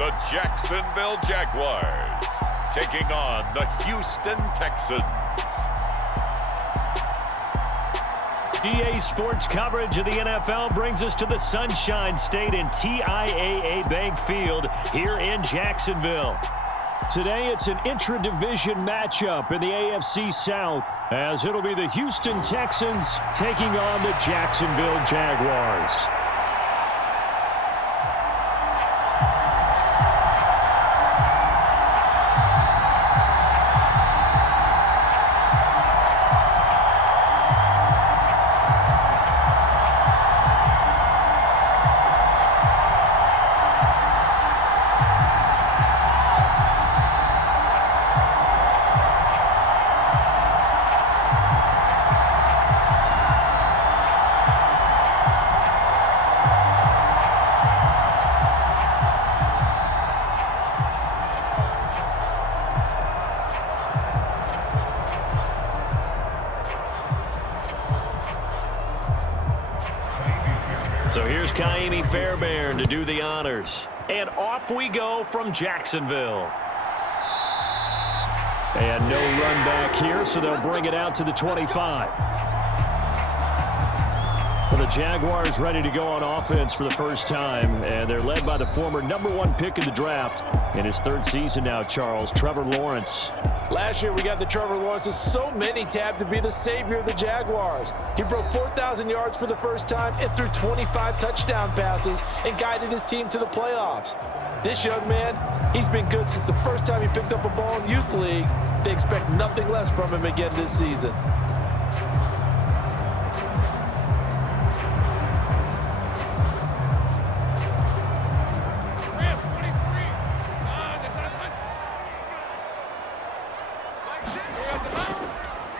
the Jacksonville Jaguars, taking on the Houston Texans. EA Sports coverage of the NFL brings us to the Sunshine State and EverBank Field here in Jacksonville. Today, it's an intra-division matchup in the AFC South, as it'll be the Houston Texans taking on the Jacksonville Jaguars. So here's Fairbairn to do the honors. And off we go from Jacksonville. And no run back here, so they'll bring it out to the 25. Well, the Jaguars ready to go on offense for the first time, and they're led by the former #1 pick in the draft. In his third season now, Charles, Trevor Lawrence. Last year, we got the Trevor Lawrences. So many tabbed to be the savior of the Jaguars. He broke 4,000 yards for the first time and threw 25 touchdown passes and guided his team to the playoffs. This young man, he's been good since the first time he picked up a ball in Youth League. They expect nothing less from him again this season.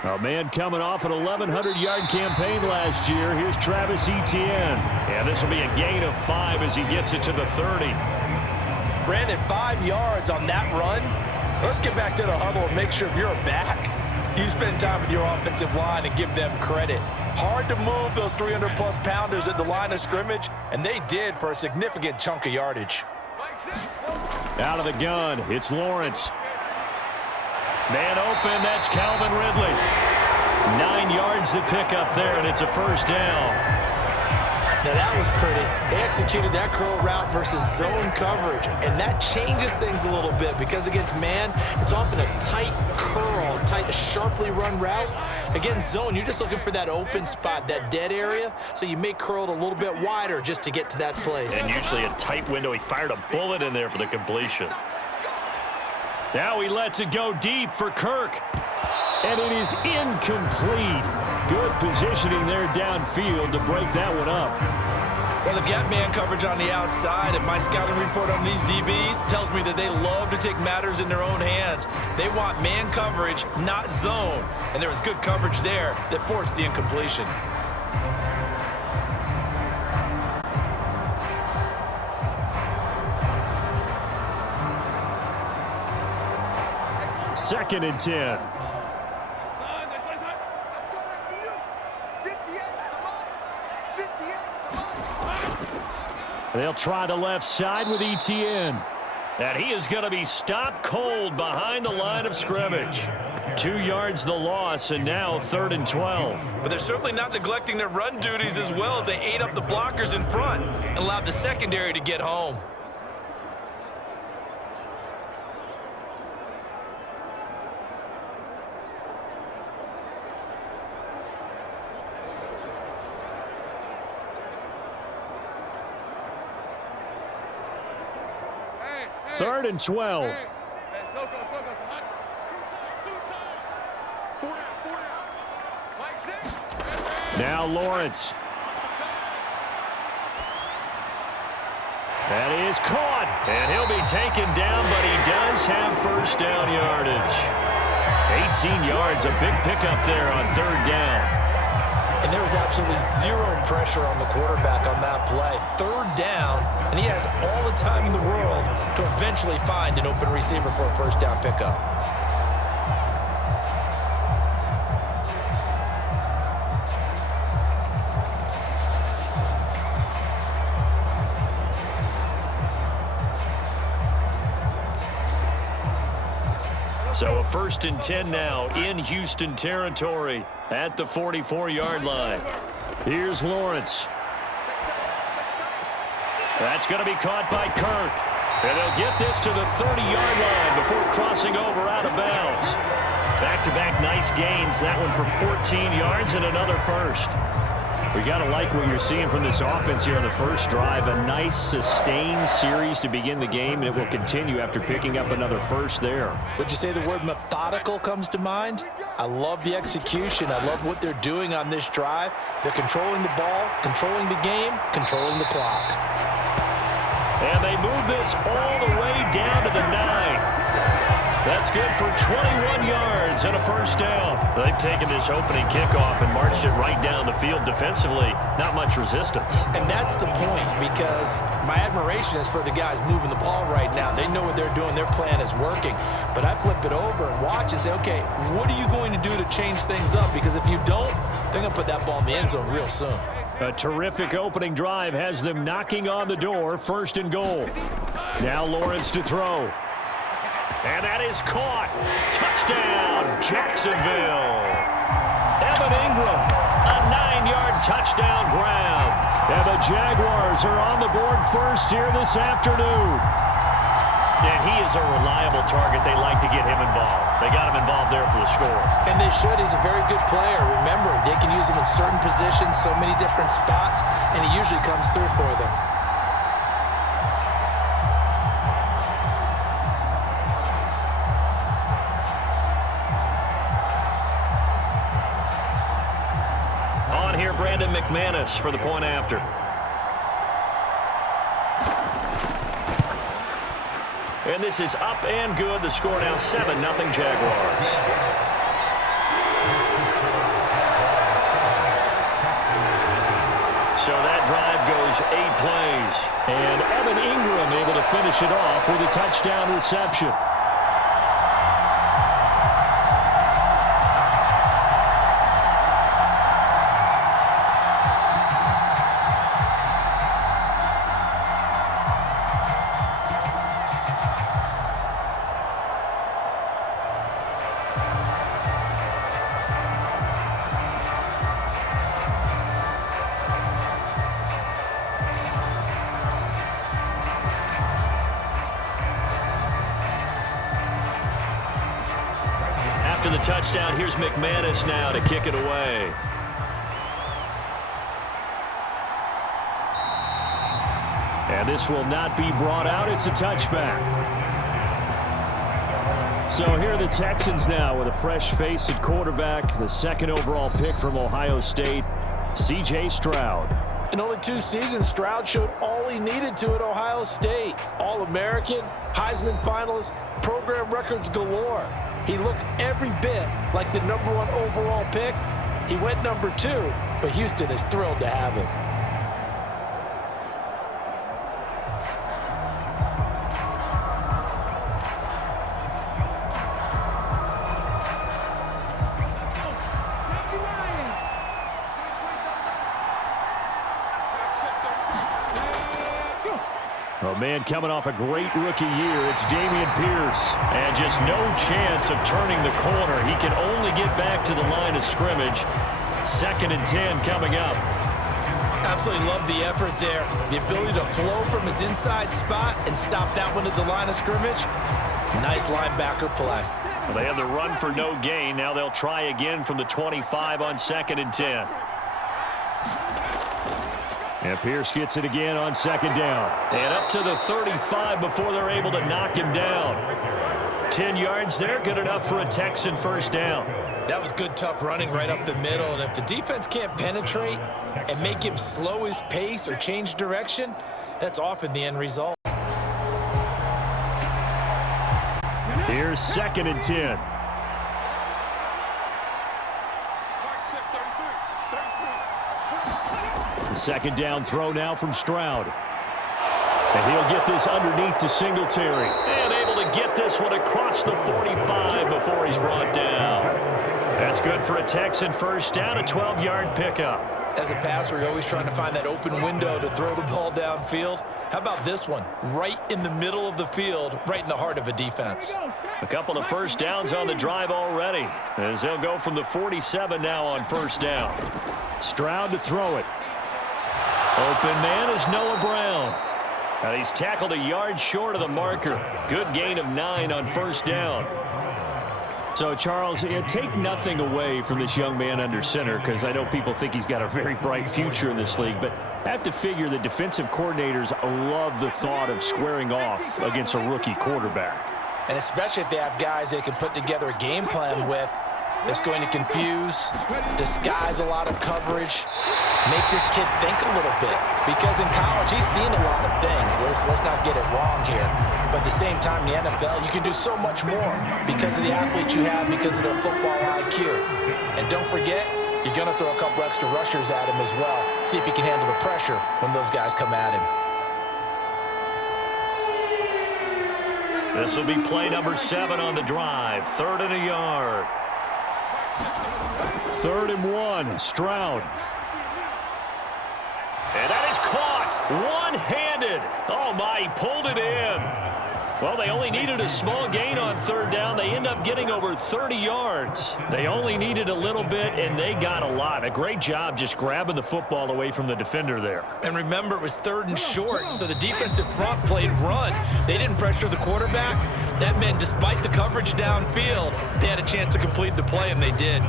A man coming off an 1,100-yard campaign last year. Here's Travis Etienne. And this will be a gain of 5 as he gets it to the 30. Brandon, 5 yards on that run. Let's get back to the huddle and make sure if you're a back, you spend time with your offensive line and give them credit. Hard to move those 300-plus pounders at the line of scrimmage, and they did for a significant chunk of yardage. Out of the gun, it's Lawrence. Man open, that's Calvin Ridley. 9 yards to pick up there, and it's a first down. Now that was pretty. They executed that curl route versus zone coverage, and that changes things a little bit because against man, it's often a tight curl, a tight, sharply run route. Against zone, you're just looking for that open spot, that dead area, so you may curl it a little bit wider just to get to that place. And usually a tight window. He fired a bullet in there for the completion. Now he lets it go deep for Kirk. And it is incomplete. Good positioning there downfield to break that one up. Well, they've got man coverage on the outside, and my scouting report on these DBs tells me that they love to take matters in their own hands. They want man coverage, not zone. And there was good coverage there that forced the incompletion. Second and 10. They'll try the left side with Etienne. And he is going to be stopped cold behind the line of scrimmage. 2 yards the loss, and now 3rd and 12. But they're certainly not neglecting their run duties as well as they ate up the blockers in front and allowed the secondary to get home. Third and 12. Now Lawrence. That is caught. And he'll be taken down, but he does have first down yardage. 18 yards, a big pickup there on 3rd down. And there was absolutely zero pressure on the quarterback on that play. 3rd down, and he has all the time in the world to eventually find an open receiver for a first down pickup. So a 1st and 10 now in Houston territory at the 44-yard line. Here's Lawrence. That's going to be caught by Kirk. And they'll get this to the 30-yard line before crossing over out of bounds. Back-to-back nice gains. That one for 14 yards and another first. We got to like what you're seeing from this offense here on the first drive. A nice sustained series to begin the game, and it will continue after picking up another first there. Would you say the word methodical comes to mind? I love the execution. I love what they're doing on this drive. They're controlling the ball, controlling the game, controlling the clock. And they move this all the way down to the 9. That's good for 21 yards and a first down. They've taken this opening kickoff and marched it right down the field defensively. Not much resistance. And that's the point, because my admiration is for the guys moving the ball right now. They know what they're doing. Their plan is working. But I flip it over and watch and say, okay, what are you going to do to change things up? Because if you don't, they're going to put that ball in the end zone real soon. A terrific opening drive has them knocking on the door. 1st and goal. Now Lawrence to throw. And that is caught. Touchdown, Jacksonville. Evan Ingram, a 9-yard touchdown grab. And the Jaguars are on the board first here this afternoon. And he is a reliable target. They like to get him involved. They got him involved there for the score. And they should. He's a very good player. Remember, they can use him in certain positions, so many different spots, and he usually comes through for them. McManus for the point after. And this is up and good. The score now 7-0 Jaguars. So that drive goes 8 plays. And Evan Ingram able to finish it off with a touchdown reception. After the touchdown, here's McManus now to kick it away. And this will not be brought out. It's a touchback. So here are the Texans now with a fresh face at quarterback. The 2nd overall pick from Ohio State, C.J. Stroud. In only 2 seasons, Stroud showed all he needed to at Ohio State. All-American, Heisman finalist, program records galore. He looked every bit like the #1 overall pick. He went #2, but Houston is thrilled to have him. Oh, man, coming off a great rookie year, it's Dameon Pierce. And just no chance of turning the corner. He can only get back to the line of scrimmage. 2nd and 10 coming up. Absolutely love the effort there. The ability to flow from his inside spot and stop that one at the line of scrimmage. Nice linebacker play. Well, they have the run for no gain. Now they'll try again from the 25 on 2nd and 10. And Pierce gets it again on 2nd down. And up to the 35 before they're able to knock him down. 10 yards there, good enough for a Texan first down. That was good, tough running right up the middle. And if the defense can't penetrate and make him slow his pace or change direction, that's often the end result. Here's 2nd and 10. The 2nd down throw now from Stroud. And he'll get this underneath to Singletary. And able to get this one across the 45 before he's brought down. That's good for a Texan first down, a 12-yard pickup. As a passer, you're always trying to find that open window to throw the ball downfield. How about this one? Right in the middle of the field, right in the heart of a defense. A couple of first downs on the drive already, as they'll go from the 47 now on first down. Stroud to throw it. Open man is Noah Brown. And he's tackled a yard short of the marker. Good gain of 9 on first down. So, Charles, take nothing away from this young man under center, because I know people think he's got a very bright future in this league, but I have to figure the defensive coordinators love the thought of squaring off against a rookie quarterback. And especially if they have guys they can put together a game plan with that's going to confuse, disguise a lot of coverage, make this kid think a little bit. Because in college, he's seen a lot of things. Let's not get it wrong here. But at the same time, in the NFL, you can do so much more because of the athletes you have, because of their football IQ. And don't forget, you're going to throw a couple extra rushers at him as well. See if he can handle the pressure when those guys come at him. This will be play number 7 on the drive. 3rd and a yard. 3rd and 1, Stroud. And that is caught one-handed. Oh, my, he pulled it in. Well, they only needed a small gain on 3rd down. They end up getting over 30 yards. They only needed a little bit, and they got a lot. A great job just grabbing the football away from the defender there. And remember, it was 3rd and short, so the defensive front played run. They didn't pressure the quarterback. That meant despite the coverage downfield, they had a chance to complete the play, and they did.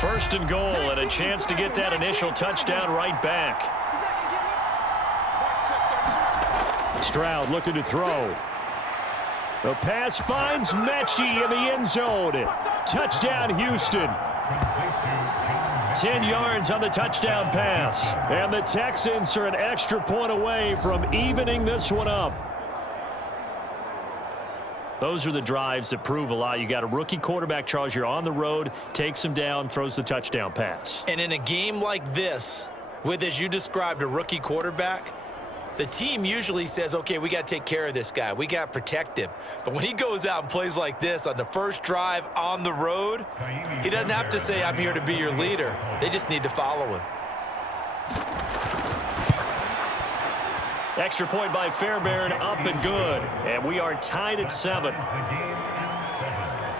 First and goal, and a chance to get that initial touchdown right back. Stroud looking to throw. The pass finds Metchie in the end zone. Touchdown, Houston. 10 yards on the touchdown pass. And the Texans are an extra point away from evening this one up. Those are the drives that prove a lot. You got a rookie quarterback, Charles. You're on the road, takes him down, throws the touchdown pass. And in a game like this, with, as you described, a rookie quarterback, the team usually says, okay, we got to take care of this guy. We got to protect him. But when he goes out and plays like this on the first drive on the road, he doesn't have to say, I'm here to be your leader. They just need to follow him. Extra point by Fairbairn, up and good. And we are tied at 7.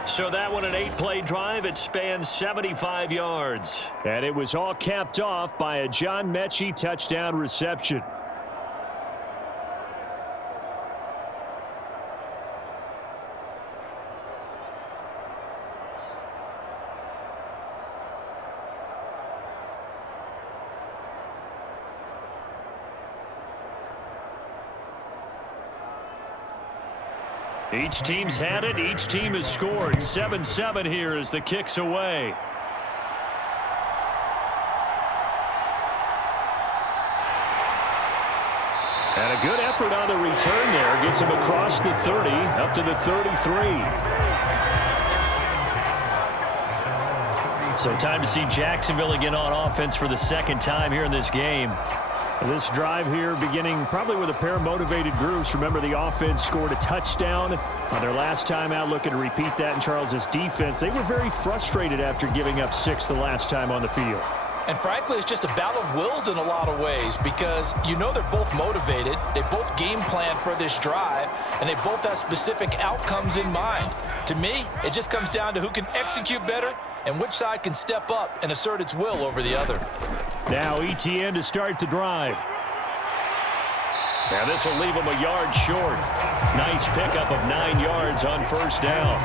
So that one, an 8-play drive. It spans 75 yards. And it was all capped off by a John Metchie touchdown reception. Each team's had it. Each team has scored. 7-7 here as the kick's away. And a good effort on the return there. Gets him across the 30, up to the 33. So time to see Jacksonville again on offense for the 2nd time here in this game. This drive here beginning probably with a pair of motivated groups. Remember, the offense scored a touchdown on their last time out, looking to repeat that in Charles's defense. They were very frustrated after giving up 6 the last time on the field. And frankly, it's just a battle of wills in a lot of ways, because you know they're both motivated. They both game plan for this drive, and they both have specific outcomes in mind. To me, it just comes down to who can execute better and which side can step up and assert its will over the other. Now ETN to start the drive. Now this will leave him a yard short. Nice pickup of 9 yards on first down.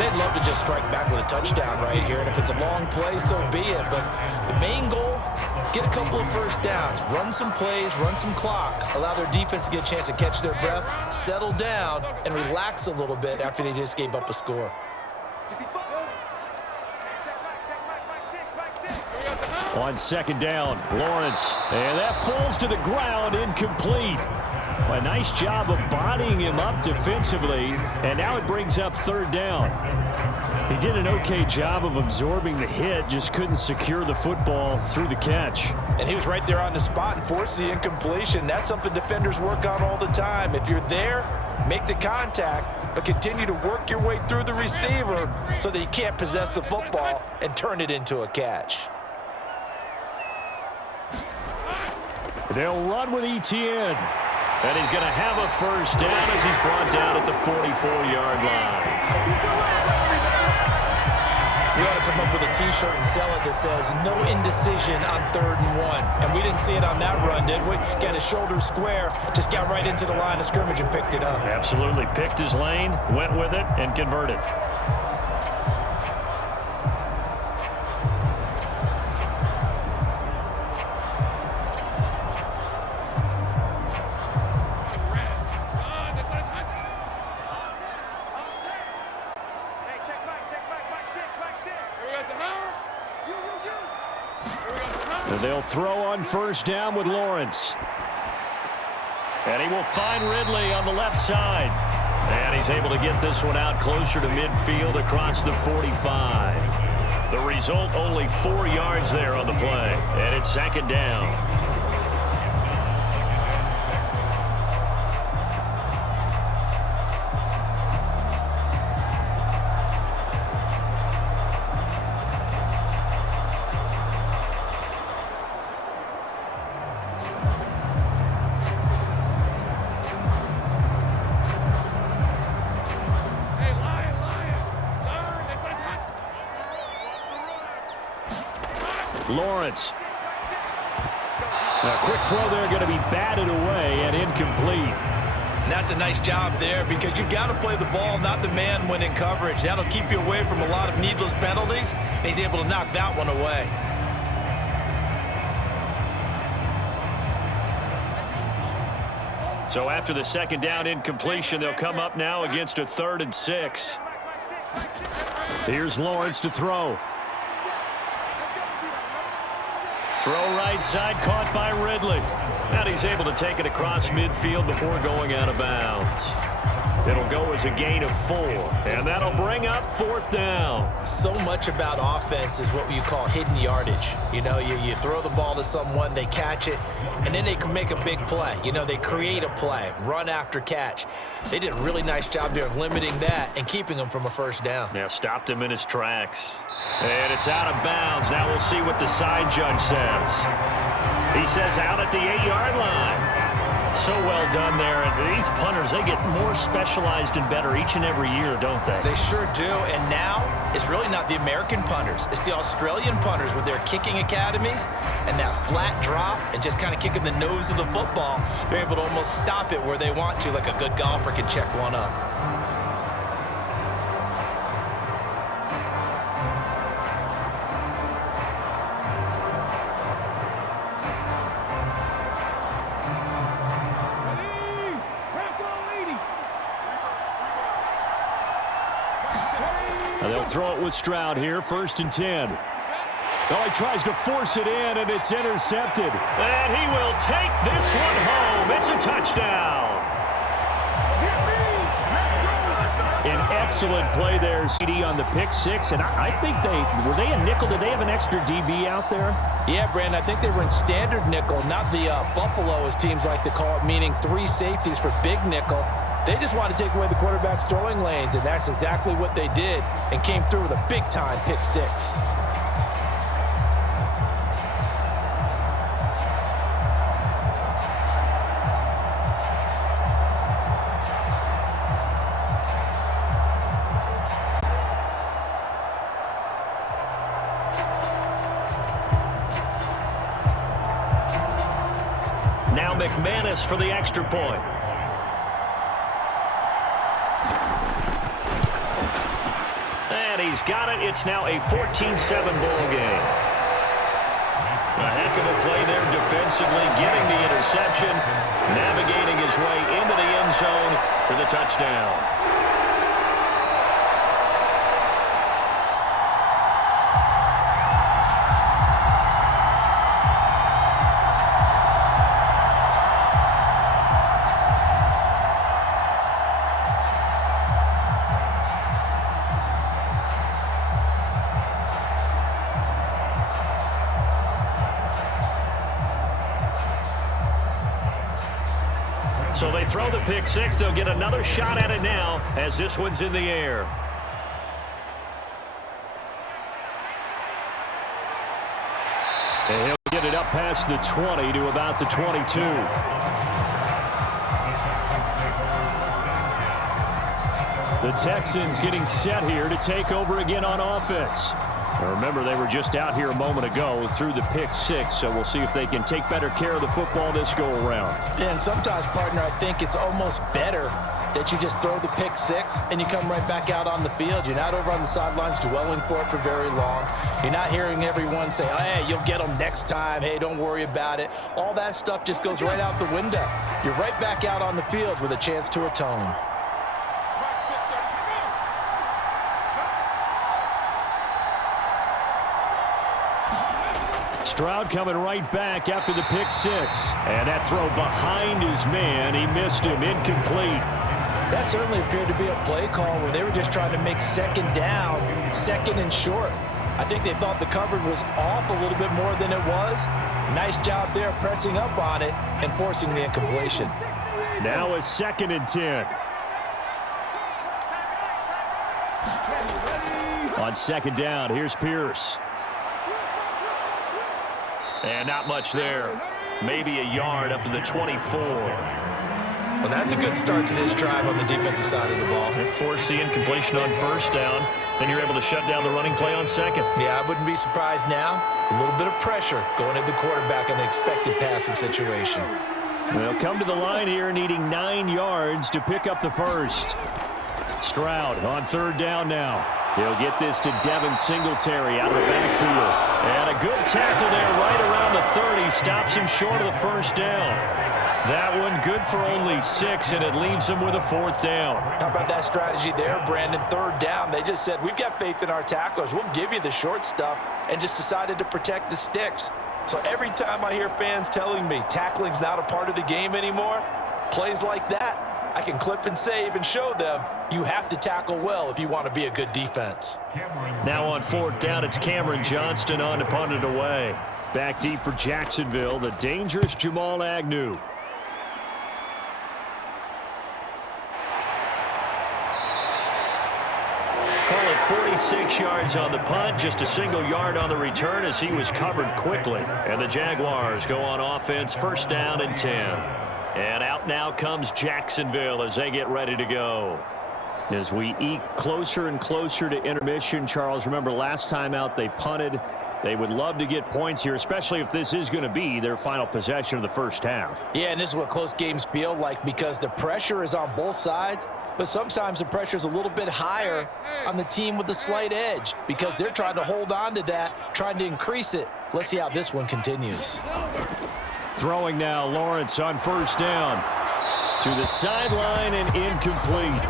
They'd love to just strike back with a touchdown right here, and if it's a long play, so be it. But the main goal, get a couple of first downs, run some plays, run some clock, allow their defense to get a chance to catch their breath, settle down, and relax a little bit after they just gave up a score. On 2nd down, Lawrence. And that falls to the ground, incomplete. A nice job of bodying him up defensively, and now it brings up third down. He did an okay job of absorbing the hit, just couldn't secure the football through the catch. And he was right there on the spot and forced the incompletion. That's something defenders work on all the time. If you're there, make the contact, but continue to work your way through the receiver so that you can't possess the football and turn it into a catch. They'll run with ETN. And he's going to have a first down as he's brought down at the 44-yard line. We ought to come up with a T-shirt and sell it that says, no indecision on 3rd and 1. And we didn't see it on that run, did we? Got his shoulders square, just got right into the line of scrimmage and picked it up. Absolutely. Picked his lane, went with it, and converted. They'll throw on first down with Lawrence. And he will find Ridley on the left side. And he's able to get this one out closer to midfield across the 45. The result, only 4 yards there on the play. And it's 2nd down. Lawrence. A quick throw there, going to be batted away and incomplete. And that's a nice job there because you've got to play the ball, not the man when in coverage. That'll keep you away from a lot of needless penalties, and he's able to knock that one away. So after the 2nd down incompletion, they'll come up now against a 3rd and 6. Here's Lawrence to throw. Throw right side, caught by Ridley. And he's able to take it across midfield before going out of bounds. It'll go as a gain of 4, and that'll bring up 4th down. So much about offense is what you call hidden yardage. You know, you throw the ball to someone, they catch it, and then they can make a big play. You know, they create a play, run after catch. They did a really nice job there of limiting that and keeping him from a first down. Yeah, stopped him in his tracks. And it's out of bounds. Now we'll see what the side judge says. He says out at the 8-yard line. So well done there. And these punters, they get more specialized and better each and every year, don't they? They sure do. And now it's really not the American punters. It's the Australian punters with their kicking academies and that flat drop and just kind of kicking the nose of the football. They're able to almost stop it where they want to, like a good golfer can check one up. They'll throw it with Stroud here, 1st and 10. Oh, he tries to force it in, and it's intercepted. And he will take this one home. It's a touchdown. An excellent play there, CD, on the pick 6. And I think were they a nickel? Did they have an extra DB out there? Yeah, Brandon, I think they were in standard nickel, not the Buffalo, as teams like to call it, meaning 3 safeties for big nickel. They just want to take away the quarterback's throwing lanes, and that's exactly what they did and came through with a big-time pick 6. Now McManus for the extra point. He's got it. It's now a 14-7 ball game. A heck of a play there defensively, getting the interception, navigating his way into the end zone for the touchdown. So they throw the pick six. They'll get another shot at it now as this one's in the air. And he'll get it up past the 20 to about the 22. The Texans getting set here to take over again on offense. Now remember, they were just out here a moment ago through the pick six, so we'll see if they can take better care of the football this go-around. Yeah, and sometimes, partner, I think it's almost better that you just throw the pick six and you come right back out on the field. You're not over on the sidelines dwelling for it for very long. You're not hearing everyone say, oh, hey, you'll get them next time. Hey, don't worry about it. All that stuff just goes right out the window. You're right back out on the field with a chance to atone. Stroud coming right back after the pick six. And that throw behind his man. He missed him. Incomplete. That certainly appeared to be a play call where they were just trying to make second down, second and short. I think they thought the coverage was off a little bit more than it was. Nice job there pressing up on it and forcing the incompletion. Now a 2nd and 10. On 2nd down, here's Pierce. And not much there. Maybe a yard up to the 24. Well, that's a good start to this drive on the defensive side of the ball. Force the incompletion on 1st down. Then you're able to shut down the running play on 2nd. Yeah, I wouldn't be surprised now. A little bit of pressure going at the quarterback in an expected passing situation. They'll come to the line here needing 9 yards to pick up the first. Stroud on 3rd down now. He'll get this to Devin Singletary out of the backfield. And a good tackle there right around the 30. Stops him short of the 1st down. That one good for only 6, and it leaves him with a 4th down. How about that strategy there, Brandon? 3rd down. They just said, we've got faith in our tacklers. We'll give you the short stuff, and just decided to protect the sticks. So every time I hear fans telling me tackling's not a part of the game anymore, plays like that, I can clip and save and show them you have to tackle well if you want to be a good defense. Now on 4th down, it's Cameron Johnston on to punt it away. Back deep for Jacksonville, the dangerous Jamal Agnew. Call it 46 yards on the punt, just a single yard on the return as he was covered quickly. And the Jaguars go on offense, 1st down and 10. And out now comes Jacksonville as they get ready to go. As we eke closer and closer to intermission, Charles, remember last time out they punted. They would love to get points here, especially if this is going to be their final possession of the 1st half. Yeah, and this is what close games feel like because the pressure is on both sides, but sometimes the pressure is a little bit higher on the team with the slight edge because they're trying to hold on to that, trying to increase it. Let's see how this one continues. Throwing now, Lawrence on 1st down. To the sideline and incomplete.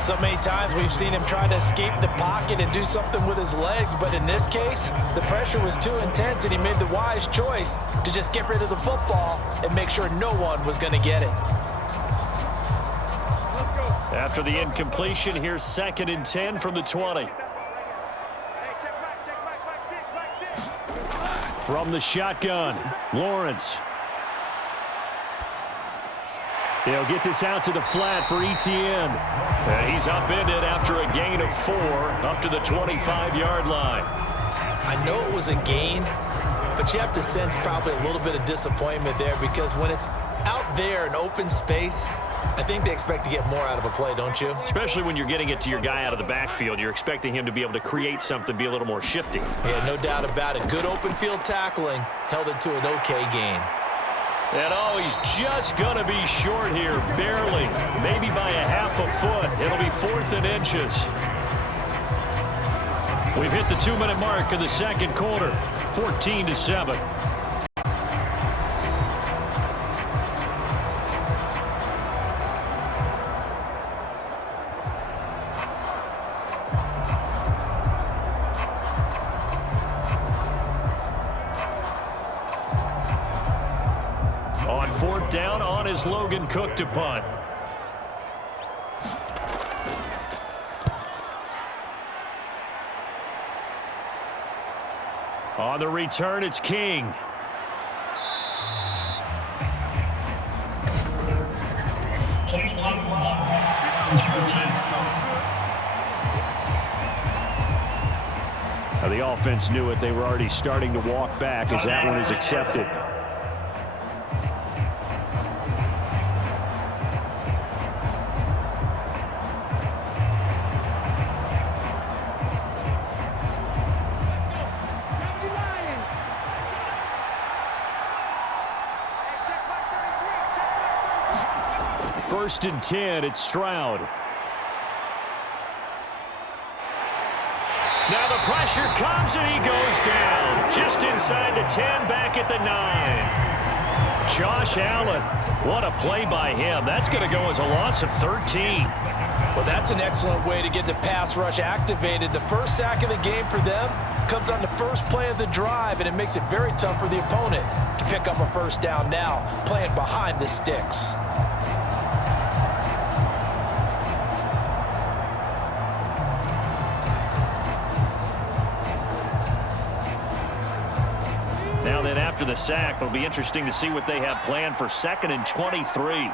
So many times we've seen him try to escape the pocket and do something with his legs, but in this case, the pressure was too intense and he made the wise choice to just get rid of the football and make sure no one was going to get it. After the incompletion, here's 2nd and 10 from the 20. From the shotgun, Lawrence. They'll get this out to the flat for Etienne. And he's upended after a gain of 4 up to the 25-yard line. I know it was a gain, but you have to sense probably a little bit of disappointment there because when it's out there in open space, I think they expect to get more out of a play, don't you? Especially when you're getting it to your guy out of the backfield. You're expecting him to be able to create something, be a little more shifty. Yeah, no doubt about it. Good open field tackling held it to an okay gain. And oh, he's just going to be short here, barely. Maybe by a half a foot. It'll be 4th and inches. We've hit the 2-minute mark of the 2nd quarter, 14-7. On 4th down, on is Logan Cook to punt. On the return, it's King. The offense knew it. They were already starting to walk back as that one is accepted. First and 10, it's Stroud. Now the pressure comes and he goes down. Just inside the 10, back at the 9. Josh Allen, what a play by him. That's going to go as a loss of 13. Well, that's an excellent way to get the pass rush activated. The first sack of the game for them comes on the first play of the drive, and it makes it very tough for the opponent to pick up a first down now, playing behind the sticks. Now then, after the sack, it'll be interesting to see what they have planned for 2nd and 23.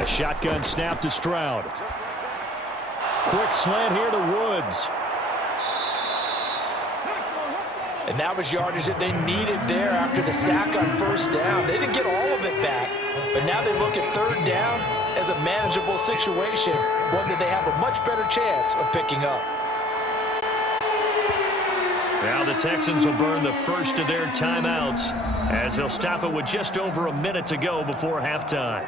A shotgun snap to Stroud. Quick slant here to Woods. And that was yardage that they needed there after the sack on first down. They didn't get all of it back, but now they look at 3rd down as a manageable situation, one that they have a much better chance of picking up. Now the Texans will burn the first of their timeouts as they'll stop it with just over a minute to go before halftime.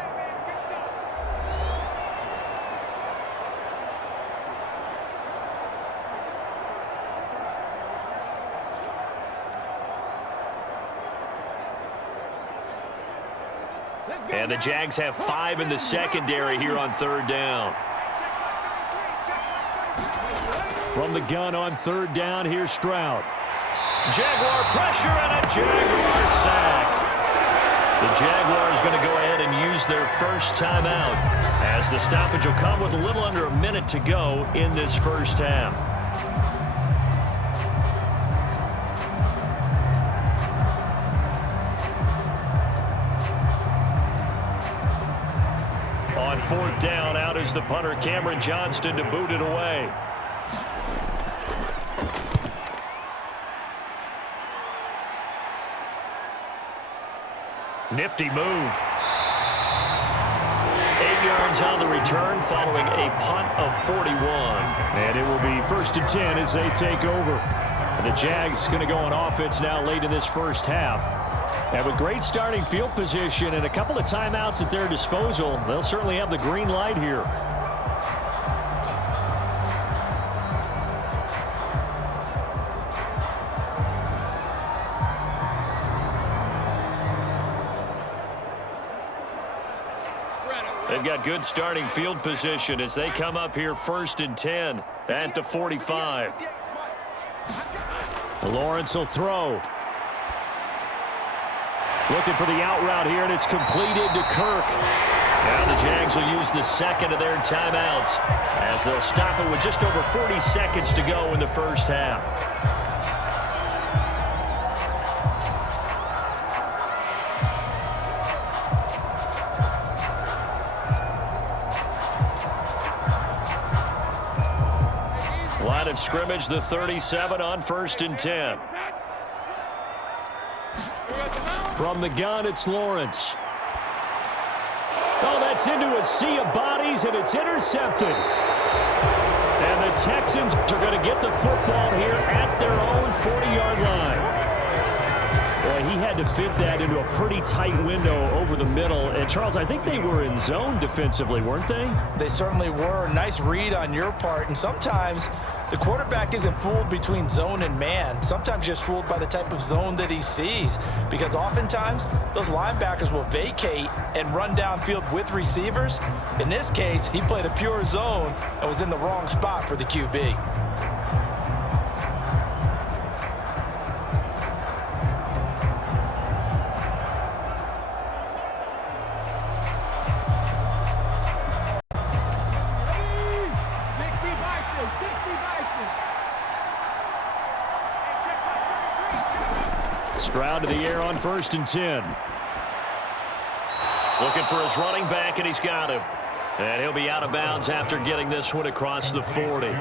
And the Jags have 5 in the secondary here on 3rd down. From the gun on 3rd down, here's Stroud. Jaguar pressure and a Jaguar sack. The Jaguars going to go ahead and use their first timeout as the stoppage will come with a little under a minute to go in this first half. On 4th down, out is the punter, Cameron Johnston, to boot it away. Nifty move. 8 yards on the return following a punt of 41. And it will be 1st and 10 as they take over. The Jags going to go on offense now late in this first half. And with great starting field position and a couple of timeouts at their disposal, they'll certainly have the green light here. They've got good starting field position as they come up here 1st and 10 at the 45. Lawrence will throw. Looking for the out route here, and it's completed to Kirk. Now the Jags will use the 2nd of their timeouts as they'll stop it with just over 40 seconds to go in the first half. Line of scrimmage, the 37 on 1st and 10. From the gun, it's Lawrence. Oh, that's into a sea of bodies, and it's intercepted. And the Texans are going to get the football here at their own 40-yard line. Boy, he had to fit that into a pretty tight window over the middle. And, Charles, I think they were in zone defensively, weren't they? They certainly were. Nice read on your part. And sometimes the quarterback isn't fooled between zone and man. Sometimes just fooled by the type of zone that he sees. Because oftentimes, those linebackers will vacate and run downfield with receivers. In this case, he played a pure zone and was in the wrong spot for the QB. Stroud to the air on 1st and 10. Looking for his running back, and he's got him. And he'll be out of bounds after getting this one across the 40.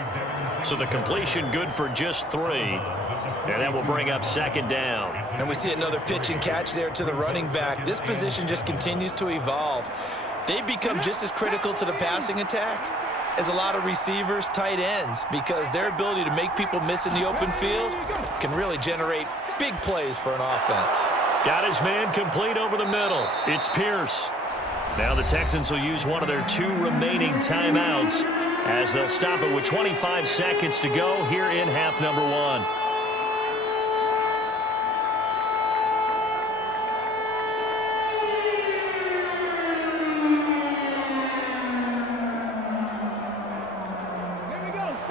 So the completion good for just 3. And that will bring up 2nd down. And we see another pitch and catch there to the running back. This position just continues to evolve. They become just as critical to the passing attack as a lot of receivers, tight ends, because their ability to make people miss in the open field can really generate big plays for an offense. Got his man complete over the middle. It's Pierce. Now the Texans will use one of their 2 remaining timeouts as they'll stop it with 25 seconds to go here in half number 1.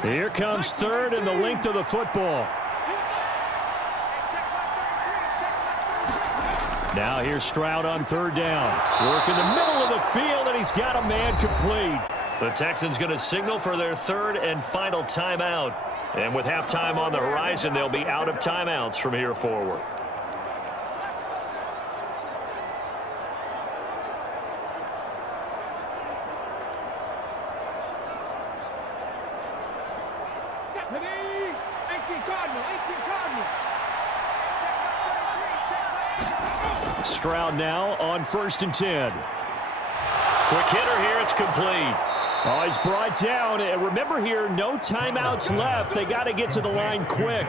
Here comes 3rd and the length of the football. Now here's Stroud on 3rd down. Work in the middle of the field, and he's got a man complete. The Texans going to signal for their 3rd and final timeout. And with halftime on the horizon, they'll be out of timeouts from here forward. Stroud now on 1st and 10. Quick hitter here, it's complete. Oh, he's brought down. And remember here, no timeouts left. They got to get to the line quick.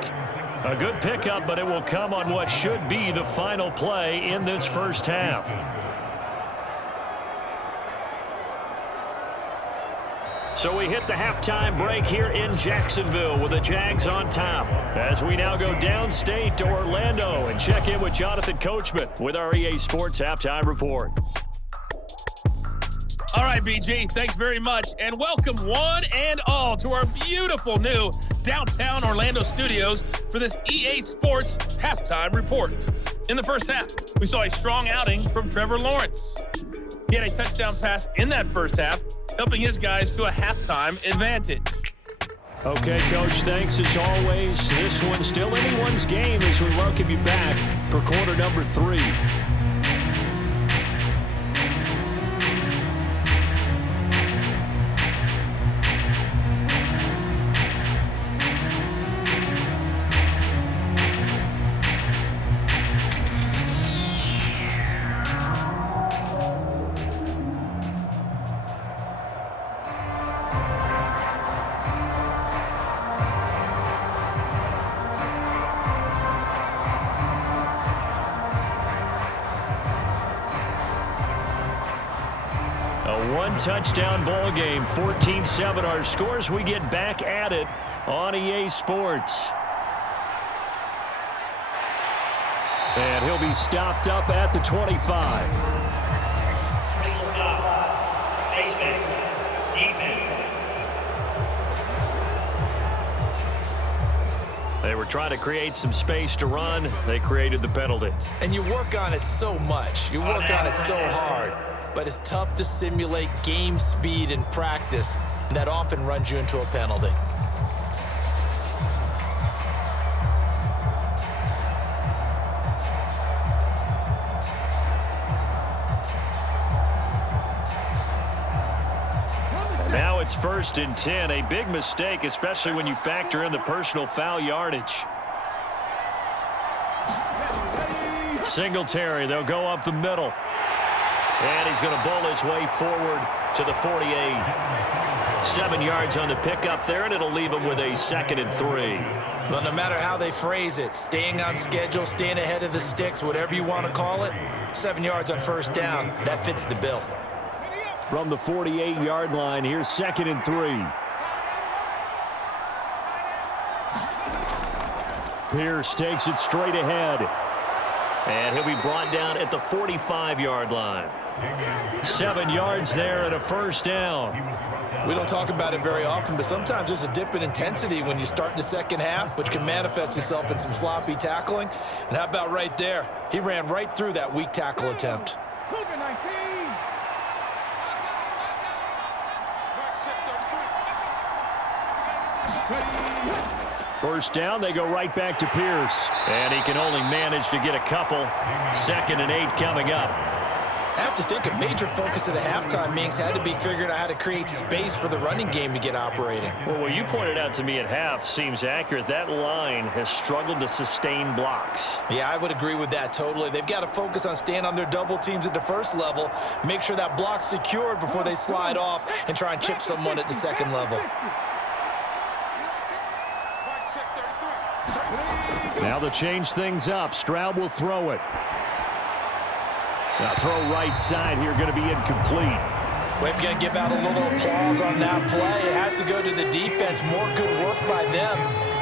A good pickup, but it will come on what should be the final play in this first half. So we hit the halftime break here in Jacksonville with the Jags on top. As we now go downstate to Orlando and check in with Jonathan Coachman with our EA Sports Halftime Report. All right, BG, thanks very much. And welcome one and all to our beautiful new downtown Orlando studios for this EA Sports Halftime Report. In the first half, we saw a strong outing from Trevor Lawrence. He had a touchdown pass in that first half, helping his guys to a halftime advantage. Okay, Coach, thanks as always. This one's still anyone's game as we welcome you back for quarter number 3. Touchdown ball game, 14-7 our scores. We get back at it on EA Sports. And he'll be stopped up at the 25. They were trying to create some space to run. They created the penalty. And you work on it so much. You work on it so hard. But it's tough to simulate game speed in practice, and that often runs you into a penalty. And now it's 1st and 10, a big mistake, especially when you factor in the personal foul yardage. Singletary, they'll go up the middle. And he's going to bowl his way forward to the 48. 7 yards on the pickup there, and it'll leave him with a 2nd and 3. Well, no matter how they phrase it, staying on schedule, staying ahead of the sticks, whatever you want to call it, 7 yards on 1st down, that fits the bill. From the 48-yard line, here's 2nd and 3. Pierce takes it straight ahead. And he'll be brought down at the 45-yard line. 7 yards there and a 1st down. We don't talk about it very often, but sometimes there's a dip in intensity when you start the second half, which can manifest itself in some sloppy tackling. And how about right there? He ran right through that weak tackle attempt. First down, they go right back to Pierce. And he can only manage to get a couple. 2nd and 8 coming up. I have to think a major focus of the halftime meetings had to be figuring out how to create space for the running game to get operating. Well, what you pointed out to me at half seems accurate. That line has struggled to sustain blocks. Yeah, I would agree with that totally. They've got to focus on staying on their double teams at the first level, make sure that block's secured before they slide off and try and chip someone at the second level. Now to change things up, Stroud will throw it. Now throw right side here, going to be incomplete. We're going to give out a little applause on that play. It has to go to the defense. More good work by them.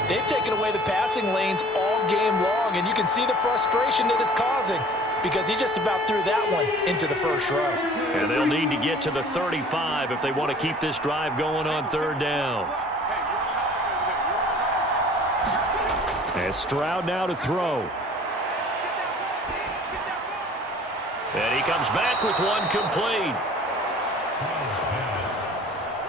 They've taken away the passing lanes all game long, and you can see the frustration that it's causing because he just about threw that one into the first row. And they'll need to get to the 35 if they want to keep this drive going on third down. And Stroud now to throw. And he comes back with one complete.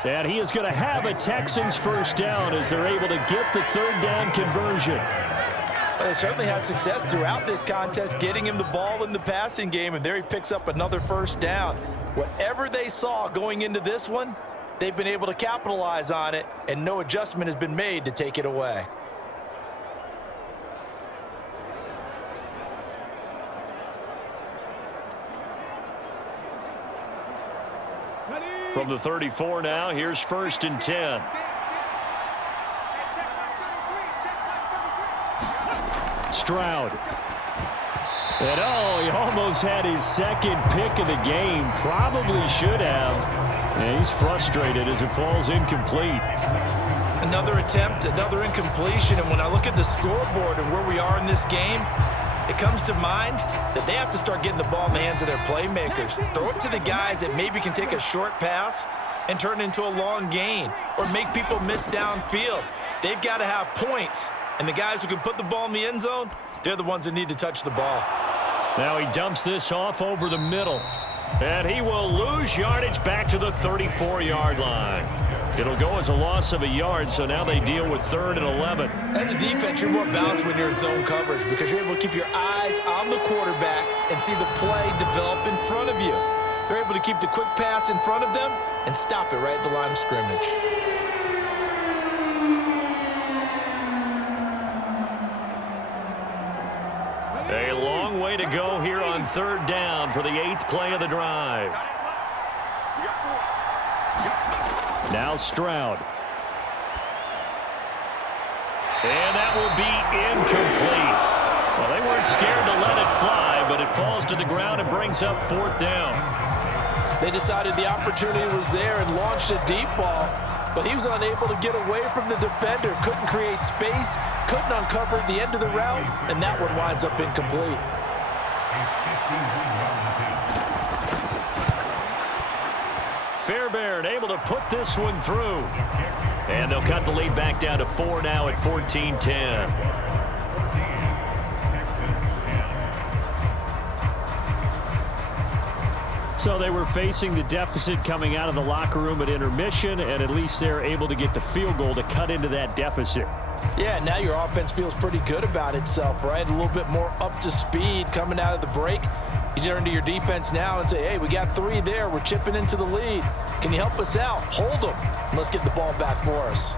And he is going to have a Texans first down as they're able to get the third down conversion. Well, they certainly had success throughout this contest getting him the ball in the passing game, and there he picks up another first down. Whatever they saw going into this one, they've been able to capitalize on it, and no adjustment has been made to take it away. From the 34 now, here's 1st and 10. Stroud. And he almost had his second pick of the game. Probably should have. And he's frustrated as it falls incomplete. Another attempt, another incompletion, and when I look at the scoreboard and where we are in this game, it comes to mind that they have to start getting the ball in the hands of their playmakers. Throw it to the guys that maybe can take a short pass and turn it into a long gain or make people miss downfield. They've got to have points, and the guys who can put the ball in the end zone, they're the ones that need to touch the ball. Now he dumps this off over the middle, and he will lose yardage back to the 34-yard line. It'll go as a loss of a yard, so now they deal with 3rd and 11. As a defense, you're more balanced when you're in zone coverage because you're able to keep your eyes on the quarterback and see the play develop in front of you. They're able to keep the quick pass in front of them and stop it right at the line of scrimmage. A long way to go here on 3rd down for the 8th play of the drive. Now Stroud. And that will be incomplete. Well, they weren't scared to let it fly, but it falls to the ground and brings up 4th down. They decided the opportunity was there and launched a deep ball, but he was unable to get away from the defender, couldn't create space, couldn't uncover the end of the route, and that one winds up incomplete. Fairbairn able to put this one through. And they'll cut the lead back down to 4 now at 14-10. So they were facing the deficit coming out of the locker room at intermission, and at least they're able to get the field goal to cut into that deficit. Yeah, now your offense feels pretty good about itself, right? A little bit more up to speed coming out of the break. You turn to your defense now and say, hey, we got 3 there. We're chipping into the lead. Can you help us out? Hold them. And let's get the ball back for us.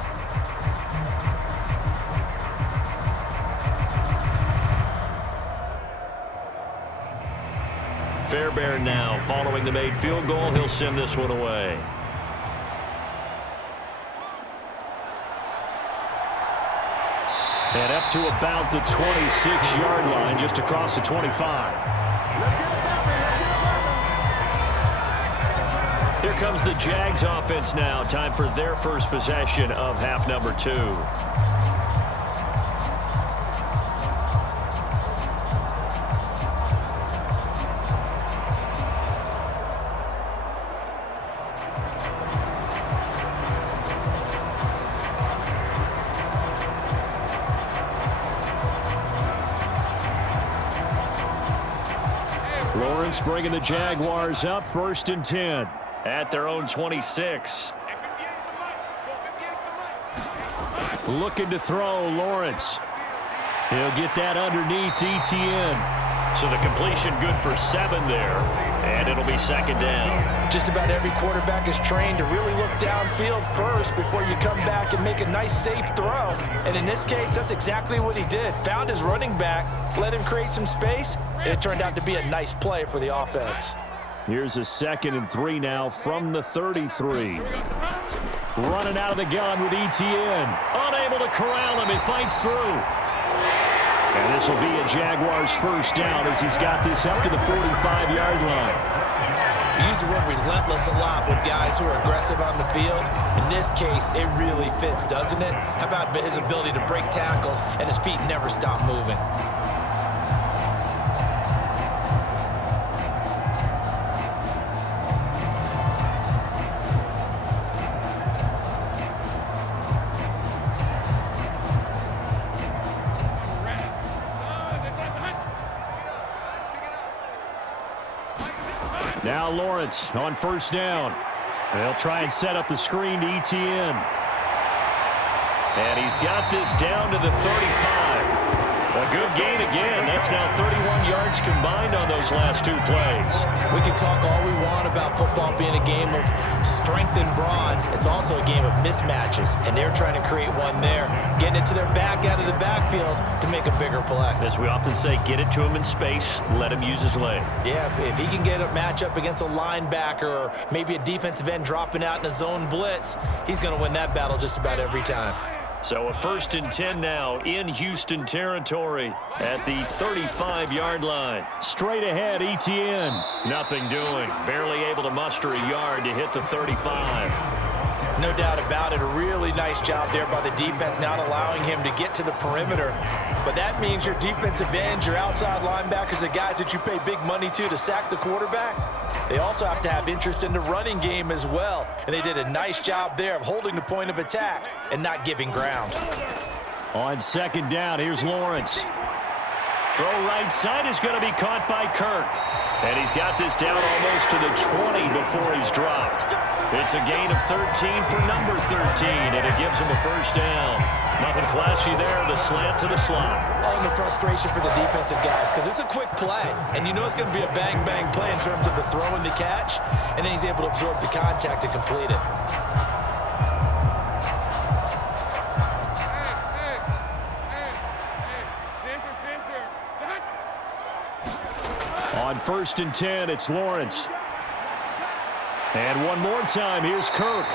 Fairbairn now following the made field goal. He'll send this one away. And up to about the 26-yard line, just across the 25. Here comes the Jags offense now. Time for their first possession of half number 2. Lawrence bringing the Jaguars up 1st and 10 at their own 26. Looking to throw, Lawrence. He'll get that underneath ETN. So the completion good for 7 there, and it'll be second down. Just about every quarterback is trained to really look downfield first before you come back and make a nice, safe throw. And in this case, that's exactly what he did. Found his running back, let him create some space, and it turned out to be a nice play for the offense. Here's a 2nd and 3 now from the 33. Running out of the gun with Etienne. Unable to corral him. He fights through. And this will be a Jaguars first down as he's got this up to the 45-yard line. We use the word relentless a lot with guys who are aggressive on the field. In this case, it really fits, doesn't it? How about his ability to break tackles and his feet never stop moving? Now Lawrence on first down. They'll try and set up the screen to Etienne. And he's got this down to the 35. A good gain again. That's now 31 yards combined on those last 2 plays. We can talk all we want about football being a game of strength and brawn. It's also a game of mismatches, and they're trying to create one there, getting it to their back out of the backfield to make a bigger play. As we often say, get it to him in space, let him use his leg. Yeah, if he can get a matchup against a linebacker or maybe a defensive end dropping out in a zone blitz, he's going to win that battle just about every time. So a 1st and 10 now in Houston territory at the 35-yard line. Straight ahead, Etienne. Nothing doing. Barely able to muster a yard to hit the 35. No doubt about it. A really nice job there by the defense, not allowing him to get to the perimeter. But that means your defensive ends, your outside linebackers, the guys that you pay big money to sack the quarterback, they also have to have interest in the running game as well. And they did a nice job there of holding the point of attack and not giving ground. On second down, here's Lawrence. Throw right side is going to be caught by Kirk. And he's got this down almost to the 20 before he's dropped. It's a gain of 13 for number 13, and it gives him a first down. Nothing flashy there, the slant to the slot. Oh, and the frustration for the defensive guys, because it's a quick play, and you know it's going to be a bang-bang play in terms of the throw and the catch, and then he's able to absorb the contact and complete it. On 1st and 10, it's Lawrence. And one more time, here's Kirk.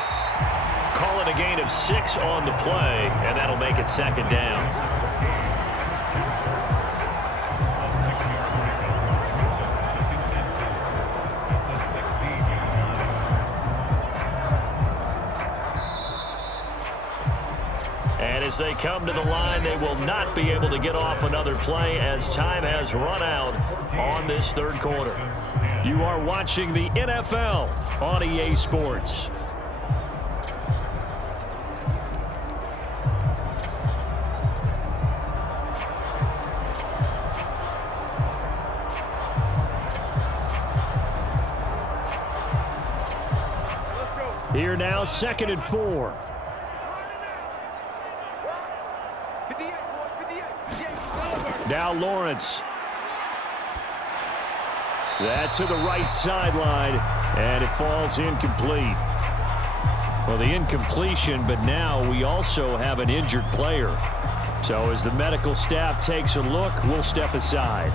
Call it a gain of 6 on the play, and that'll make it second down. And as they come to the line, they will not be able to get off another play as time has run out on this 3rd quarter. You are watching the NFL on EA Sports. Here now, 2nd and 4. Now Lawrence. That to the right sideline, and it falls incomplete. Well, the incompletion, but now we also have an injured player. So as the medical staff takes a look, we'll step aside.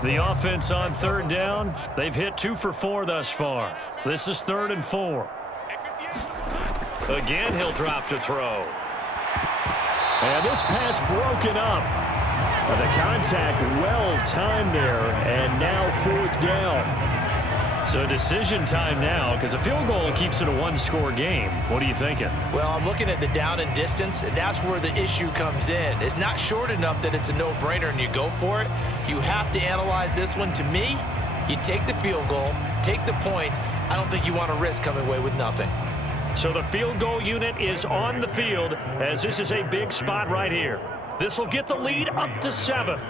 The offense on 3rd down, they've hit 2 for 4 thus far. This is 3rd and 4. Again, he'll drop to throw. And this pass broken up. The contact well-timed there, and now 4th down. So decision time now, because a field goal keeps it a 1-score game. What are you thinking? Well, I'm looking at the down and distance, and that's where the issue comes in. It's not short enough that it's a no-brainer and you go for it. You have to analyze this one, to me, You take the field goal, take the points. I don't think you want to risk coming away with nothing. So the field goal unit is on the field as this is a big spot right here. This will get the lead up to 7.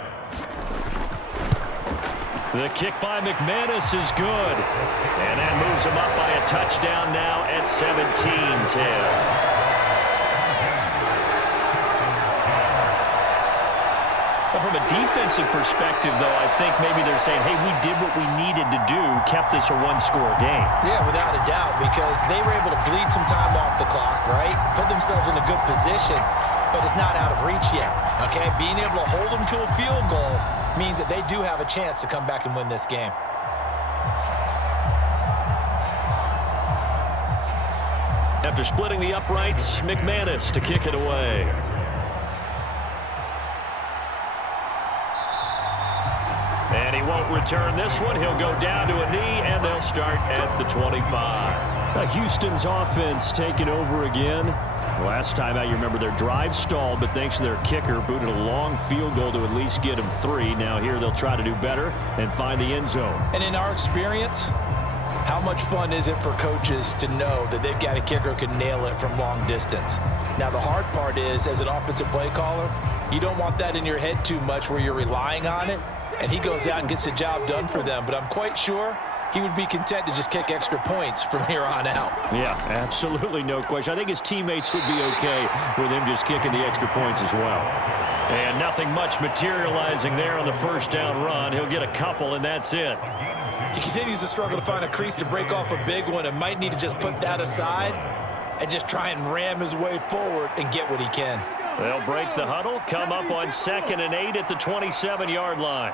The kick by McManus is good. And that moves him up by a touchdown now at 17-10. From a defensive perspective, though, I think maybe they're saying, hey, we did what we needed to do, kept this a one-score game. Yeah, without a doubt, because they were able to bleed some time off the clock, right? Put themselves in a good position, but it's not out of reach yet, okay? Being able to hold them to a field goal means that they do have a chance to come back and win this game. After splitting the uprights, McManus to kick it away. And he won't return this one. He'll go down to a knee, and they'll start at the 25. Houston's offense taking over again. Last time out, you remember their drive stalled, but thanks to their kicker, booted a long field goal to at least get them 3. Now here they'll try to do better and find the end zone. And in our experience, how much fun is it for coaches to know that they've got a kicker who can nail it from long distance? Now, the hard part is, as an offensive play caller, you don't want that in your head too much where you're relying on it, and he goes out and gets the job done for them. But I'm quite sure he would be content to just kick extra points from here on out. Yeah, absolutely no question. I think his teammates would be okay with him just kicking the extra points as well. And nothing much materializing there on the first down run. He'll get a couple, and that's it. He continues to struggle to find a crease to break off a big one and might need to just put that aside and just try and ram his way forward and get what he can. They'll break the huddle, come up on 2nd and 8 at the 27-yard line.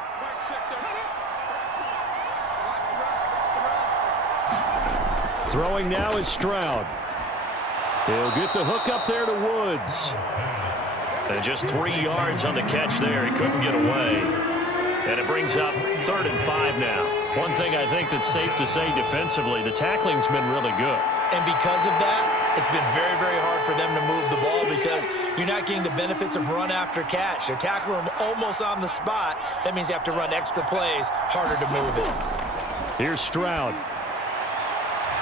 Throwing now is Stroud. He'll get the hook up there to Woods. And just 3 yards on the catch there. He couldn't get away. And it brings up 3rd and 5 now. One thing I think that's safe to say defensively, the tackling's been really good. And because of that, it's been very, very hard for them to move the ball because you're not getting the benefits of run after catch. They're tackling them almost on the spot. That means you have to run extra plays, harder to move it. Here's Stroud.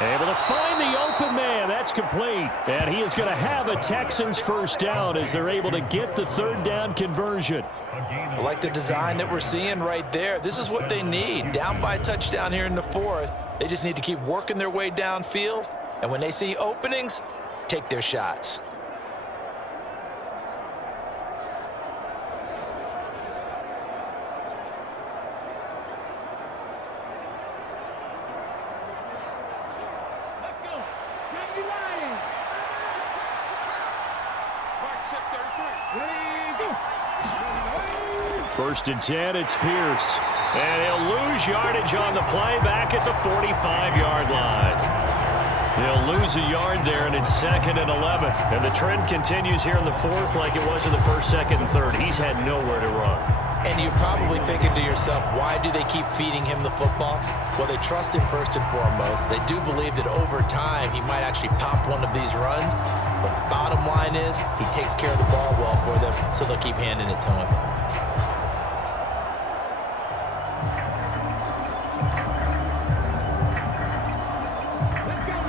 Able to find the open man. That's complete. And he is going to have a Texans first down as they're able to get the 3rd down conversion. I like the design that we're seeing right there. This is what they need. Down by a touchdown here in the 4th. They just need to keep working their way downfield. And when they see openings, take their shots. First and 10, it's Pierce. And he'll lose yardage on the play back at the 45-yard line. They'll lose a yard there, and it's 2nd and 11. And the trend continues here in the 4th like it was in the 1st, 2nd, and 3rd. He's had nowhere to run. And you're probably thinking to yourself, why do they keep feeding him the football? Well, they trust him first and foremost. They do believe that over time he might actually pop one of these runs. But bottom line is he takes care of the ball well for them, so they'll keep handing it to him.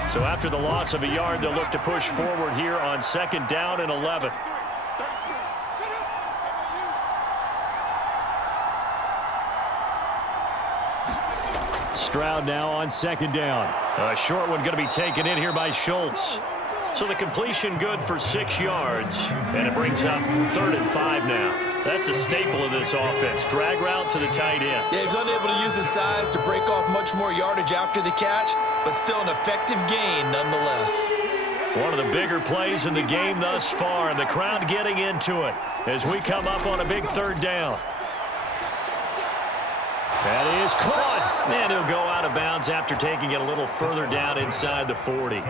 So after the loss of a yard, they'll look to push forward here on 2nd down and 11. Stroud now on 2nd down. A short one going to be taken in here by Schultz. So the completion good for 6 yards, and it brings up 3rd and 5 now. That's a staple of this offense. Drag route to the tight end. Yeah, he's unable to use his size to break off much more yardage after the catch, but still an effective gain nonetheless. One of the bigger plays in the game thus far, and the crowd getting into it as we come up on a big 3rd down. That is caught, and he'll go out of bounds after taking it a little further down inside the 40.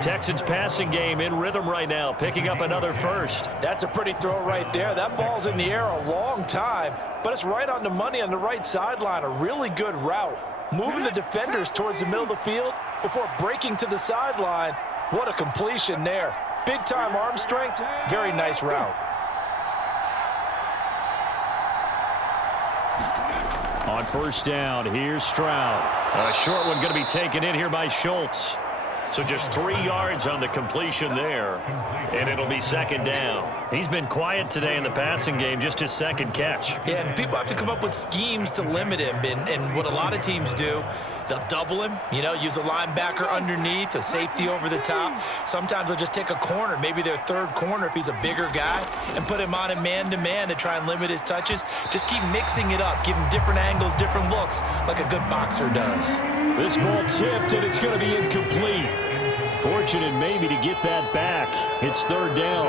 Texans passing game in rhythm right now, picking up another first. That's a pretty throw right there. That ball's in the air a long time, but it's right on the money on the right sideline. A really good route. Moving the defenders towards the middle of the field before breaking to the sideline. What a completion there. Big-time arm strength. Very nice route. On first down, here's Stroud. A short one going to be taken in here by Schultz. So just 3 yards on the completion there, and it'll be second down. He's been quiet today in the passing game, just his second catch. Yeah, and people have to come up with schemes to limit him, and what a lot of teams do, they'll double him, use a linebacker underneath, a safety over the top. Sometimes they'll just take a corner, maybe their third corner if he's a bigger guy, and put him on a man-to-man to try and limit his touches. Just keep mixing it up, give him different angles, different looks, like a good boxer does. This ball tipped, and it's going to be incomplete. Fortunate maybe to get that back. It's third down.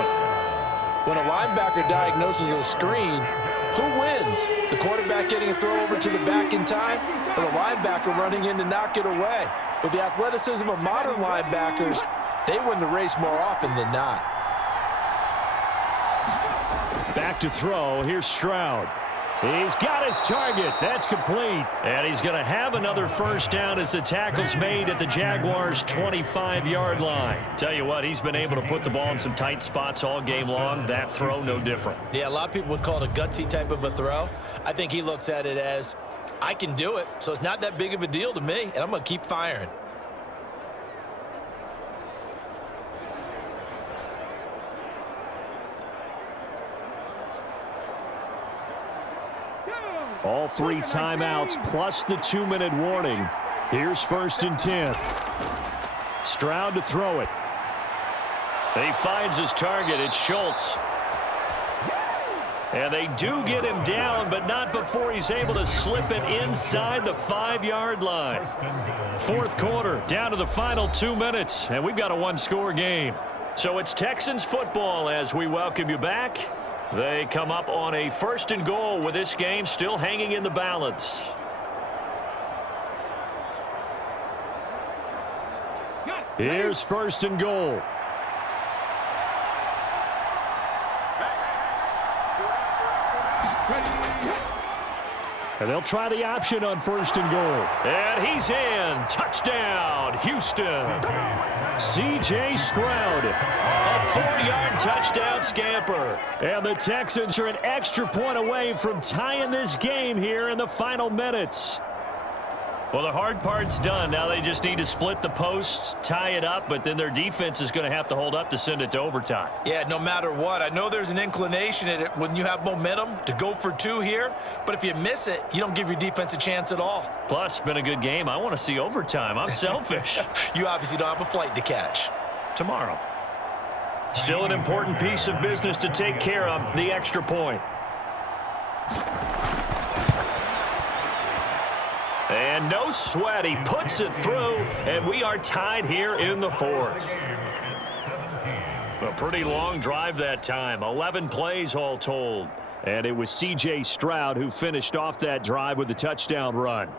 When a linebacker diagnoses a screen, who wins? The quarterback getting a throw over to the back in time, or the linebacker running in to knock it away? With the athleticism of modern linebackers, they win the race more often than not. Back to throw. Here's Stroud. He's got his target. That's complete. And he's going to have another first down as the tackle's made at the Jaguars' 25-yard line. Tell you what, he's been able to put the ball in some tight spots all game long. That throw, no different. Yeah, a lot of people would call it a gutsy type of a throw. I think he looks at it as, I can do it, so it's not that big of a deal to me, and I'm going to keep firing. All 3 timeouts plus the 2-minute warning. Here's first and 10. Stroud to throw it. He finds his target. It's Schultz. And they do get him down, but not before he's able to slip it inside the 5-yard line. Fourth quarter, down to the final 2 minutes, and we've got a 1-score game. So it's Texans football as we welcome you back. They come up on a first and goal with this game still hanging in the balance. Here's first and goal. And they'll try the option on first and goal. And he's in. Touchdown, Houston. C.J. Stroud, a 4-yard touchdown scamper. And the Texans are an extra point away from tying this game here in the final minutes. Well, the hard part's done. Now they just need to split the posts, tie it up, but then their defense is going to have to hold up to send it to overtime. Yeah, no matter what. I know there's an inclination in it when you have momentum to go for 2 here, but if you miss it, you don't give your defense a chance at all. Plus, been a good game. I want to see overtime. I'm selfish. You obviously don't have a flight to catch. Tomorrow. Still an important piece of business to take care of, the extra point. And no sweat, he puts it through, and we are tied here in the fourth. A pretty long drive that time, 11 plays all told. And it was C.J. Stroud who finished off that drive with the touchdown run.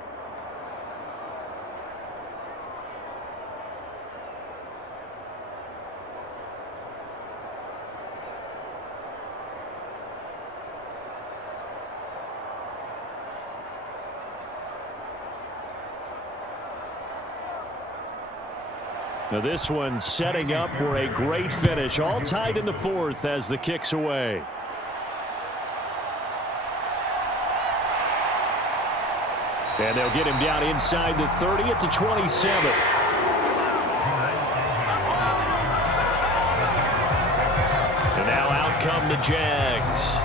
Now this one setting up for a great finish. All tied in the fourth as the kick's away. And they'll get him down inside the 30 at the 27. And now out come the Jags.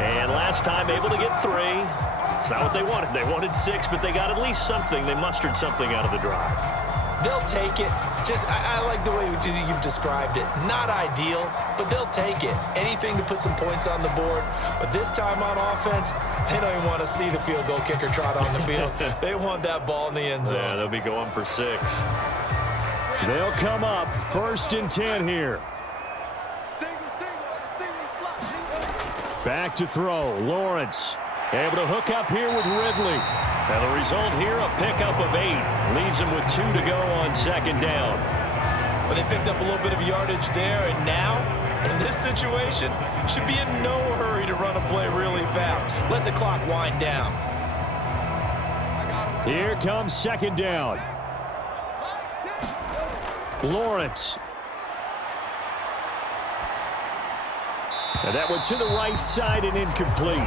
And last time able to get 3. It's not what they wanted. They wanted 6, but they got at least something. They mustered something out of the drive. They'll take it. I like the way you've described it. Not ideal, but they'll take it. Anything to put some points on the board. But this time on offense, they don't even want to see the field goal kicker trot on the field. They want that ball in the end zone. Yeah, they'll be going for 6. They'll come up first and 10 here. Back to throw. Lawrence able to hook up here with Ridley. And the result here, a pickup of 8. Leaves him with 2 to go on second down. But they picked up a little bit of yardage there, and now, in this situation, should be in no hurry to run a play really fast. Let the clock wind down. Here comes second down. Lawrence. And that one to the right side and incomplete.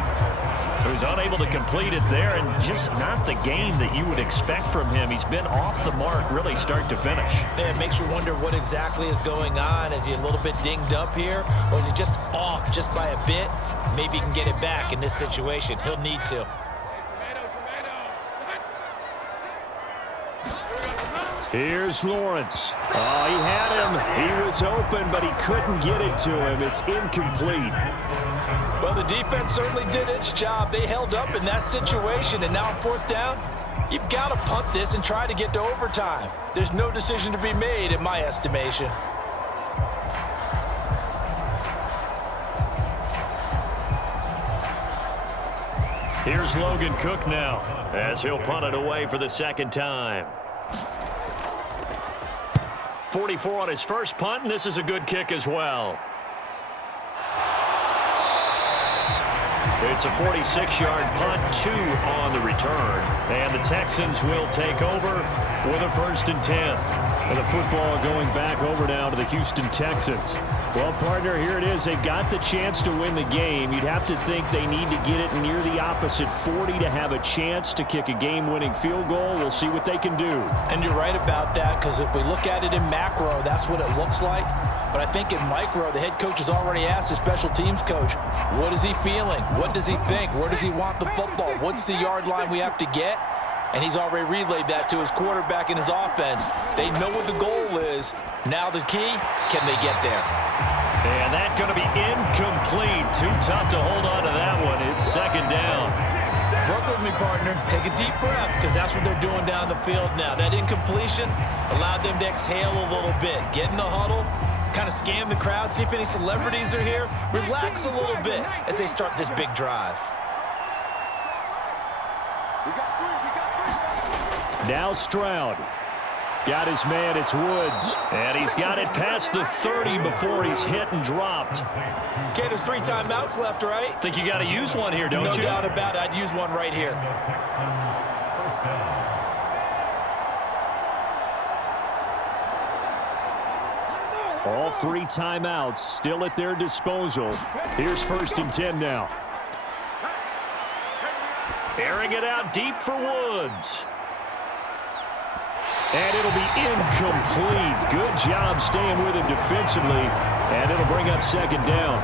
So he's unable to complete it there, and just not the game that you would expect from him. He's been off the mark really start to finish. Yeah, it makes you wonder what exactly is going on. Is he a little bit dinged up here, or is he just off just by a bit? Maybe he can get it back in this situation. He'll need to. Here's Lawrence. Oh, he had him. He was open, but he couldn't get it to him. It's incomplete. Well, the defense certainly did its job. They held up in that situation, and now on fourth down, you've got to punt this and try to get to overtime. There's no decision to be made in my estimation. Here's Logan Cook now, as he'll punt it away for the second time. 44 on his first punt, and this is a good kick as well. It's a 46-yard punt, 2 on the return. And the Texans will take over with a 1st and 10. And the football going back over now to the Houston Texans. Well, partner, here it is. They've got the chance to win the game. You'd have to think they need to get it near the opposite 40 to have a chance to kick a game-winning field goal. We'll see what they can do. And you're right about that, because if we look at it in macro, that's what it looks like. But I think in micro, the head coach has already asked the special teams coach, what is he feeling? What does he think? Where does he want the football? What's the yard line we have to get? And he's already relayed that to his quarterback and his offense. They know what the goal is. Now the key, can they get there? And that's going to be incomplete. Too tough to hold on to that one. It's 2nd down. Work with me, partner. Take a deep breath, because that's what they're doing down the field now. That incompletion allowed them to exhale a little bit. Get in the huddle, kind of scan the crowd, see if any celebrities are here. Relax a little bit as they start this big drive. Now Stroud. Got his man, it's Woods. And he's got it past the 30 before he's hit and dropped. Okay, there's 3 timeouts left, right? Think you got to use one here, don't you? No doubt about it. I'd use one right here. All 3 timeouts still at their disposal. Here's 1st and 10 now. Airing it out deep for Woods. And it'll be incomplete. Good job staying with him defensively. And it'll bring up 2nd down.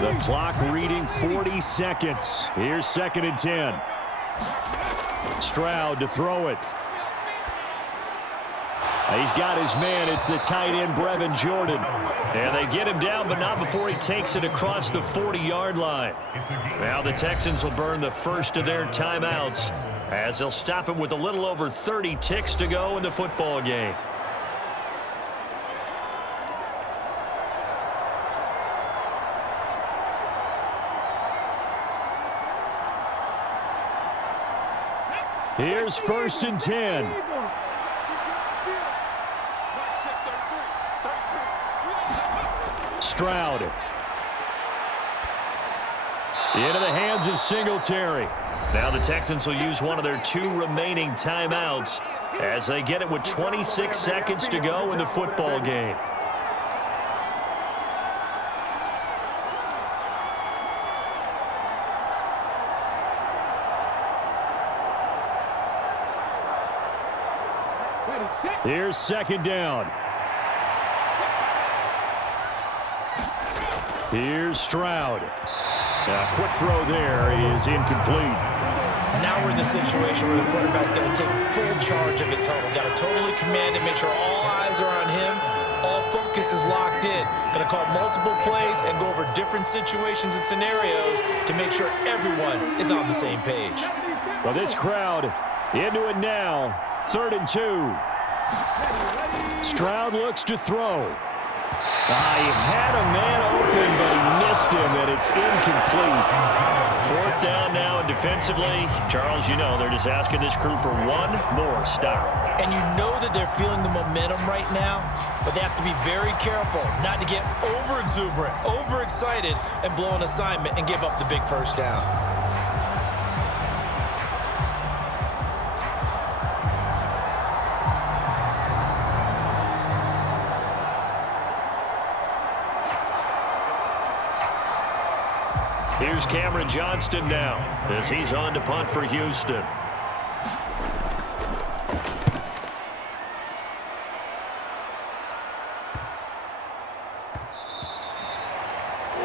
The clock reading 40 seconds. Here's 2nd and 10. Stroud to throw it. He's got his man. It's the tight end, Brevin Jordan. And they get him down, but not before he takes it across the 40-yard line. Now the Texans will burn the first of their timeouts as they'll stop him with a little over 30 ticks to go in the football game. Here's 1st and 10. Stroud. Into the hands of Singletary. Now the Texans will use one of their 2 remaining timeouts as they get it with 26 seconds to go in the football game. Here's 2nd down. Here's Stroud. A quick throw there is incomplete. Now we're in the situation where the quarterback's got to take full charge of his huddle. Got to totally command it, make sure all eyes are on him. All focus is locked in. Got to call multiple plays and go over different situations and scenarios to make sure everyone is on the same page. Well, this crowd into it now. 3rd and 2. Stroud looks to throw. He had a man open, but he missed him, and it's incomplete. 4th down now, and defensively, Charles, you know, they're just asking this crew for one more stop. And you know that they're feeling the momentum right now, but they have to be very careful not to get over-exuberant, overexcited, and blow an assignment and give up the big first down. Here's Cameron Johnston now as he's on to punt for Houston.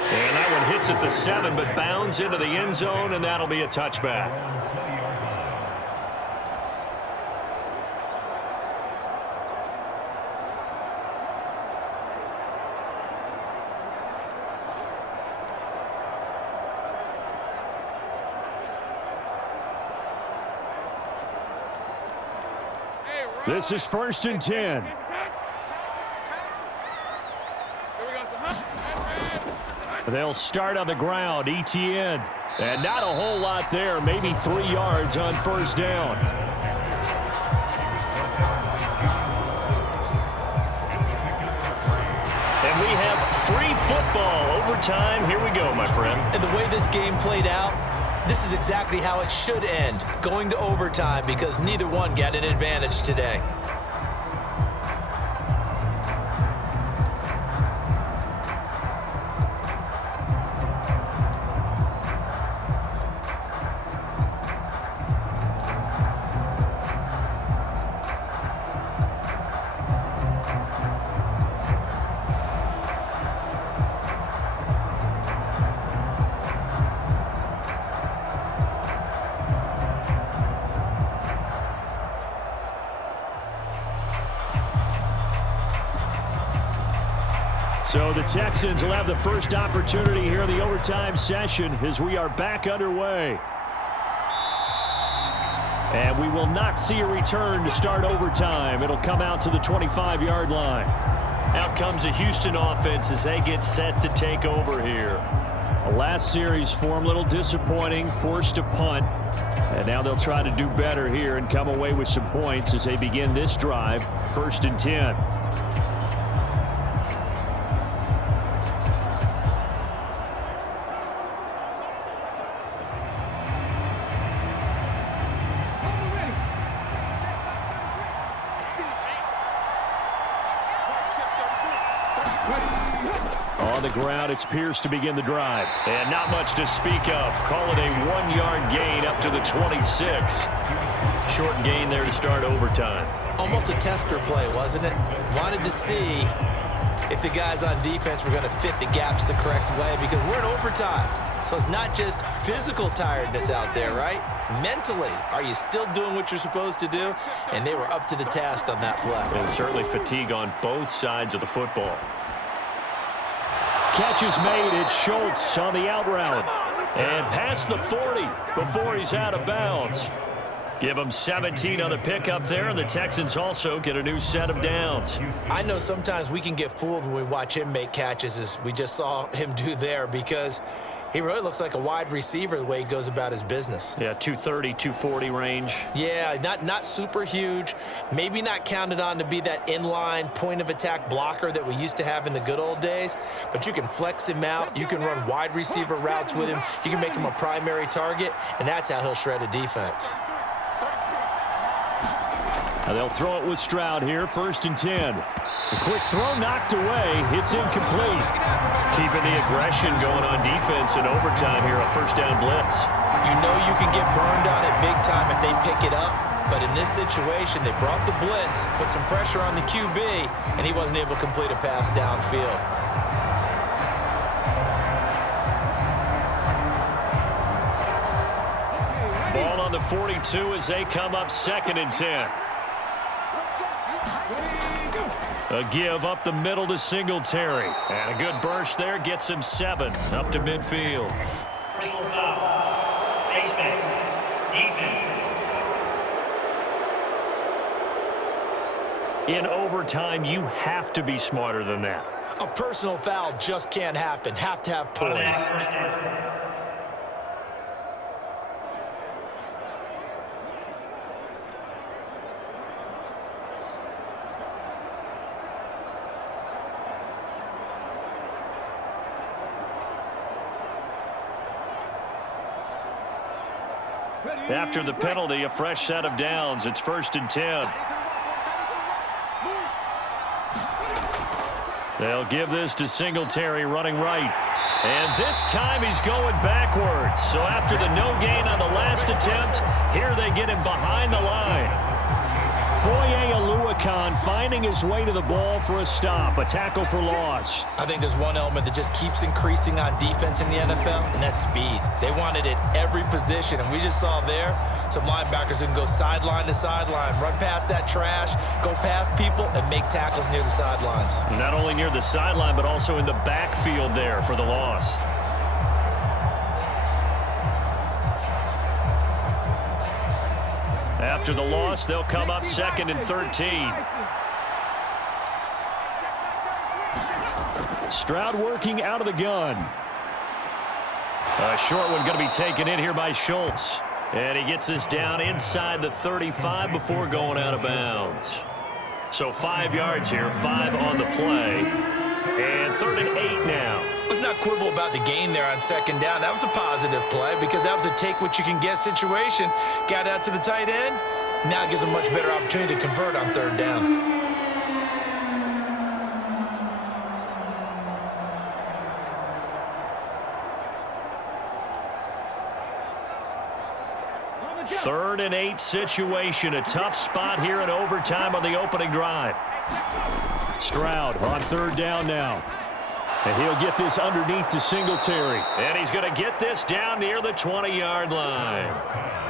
And that one hits at the 7, but bounds into the end zone, and that'll be a touchback. This is 1st and 10. They'll start on the ground, ETN. And not a whole lot there, maybe 3 yards on 1st down. And we have free football overtime. Here we go, my friend. And the way this game played out, this is exactly how it should end, going to overtime, because neither one got an advantage today. So the Texans will have the first opportunity here in the overtime session as we are back underway. And we will not see a return to start overtime. It'll come out to the 25-yard line. Out comes the Houston offense as they get set to take over here. The last series for them, a little disappointing, forced to punt. And now they'll try to do better here and come away with some points as they begin this drive, 1st and 10. On the ground, it's Pierce to begin the drive. And not much to speak of. Call it a 1-yard gain up to the 26. Short gain there to start overtime. Almost a tester play, wasn't it? Wanted to see if the guys on defense were going to fit the gaps the correct way, because we're in overtime. So it's not just physical tiredness out there, right? Mentally, are you still doing what you're supposed to do? And they were up to the task on that play. And certainly fatigue on both sides of the football. Catch is made. It's Schultz on the out route. And past the 40 before he's out of bounds. Give him 17 on the pickup there, and the Texans also get a new set of downs. I know sometimes we can get fooled when we watch him make catches, as we just saw him do there, because he really looks like a wide receiver the way he goes about his business. Yeah, 230, 240 range. Yeah, not super huge. Maybe not counted on to be that inline point-of-attack blocker that we used to have in the good old days. But you can flex him out. You can run wide receiver routes with him. You can make him a primary target, and that's how he'll shred a defense. Now they'll throw it with Stroud here, 1st and 10. A quick throw knocked away. It's incomplete. Keeping the aggression going on defense in overtime here, a 1st down blitz. You know you can get burned on it big time if they pick it up. But in this situation, they brought the blitz, put some pressure on the QB, and he wasn't able to complete a pass downfield. Ball on the 42 as they come up 2nd and 10. A give up the middle to Singletary. And a good burst there gets him 7 up to midfield. In overtime, you have to be smarter than that. A personal foul just can't happen. Have to have poise. After the penalty, a fresh set of downs. It's 1st and 10. They'll give this to Singletary running right. And this time he's going backwards. So after the no gain on the last attempt, here they get him behind the line. Foye Oluokun finding his way to the ball for a stop, a tackle for loss. I think there's one element that just keeps increasing on defense in the NFL, and that's speed. They want it at every position, and we just saw there some linebackers who can go sideline to sideline, run past that trash, go past people, and make tackles near the sidelines. Not only near the sideline, but also in the backfield there for the loss. After the loss, they'll come up 2nd and 13. Stroud working out of the gun. A short one going to be taken in here by Schultz. And he gets this down inside the 35 before going out of bounds. So 5 yards here, 5 on the play. And 3rd and 8 now. Let's not quibble about the gain there on 2nd down. That was a positive play because that was a take-what-you-can-get situation. Got out to the tight end. Now it gives a much better opportunity to convert on 3rd down. Third and 8 situation. A tough spot here in overtime on the opening drive. Stroud on 3rd down now. And he'll get this underneath to Singletary. And he's going to get this down near the 20-yard line.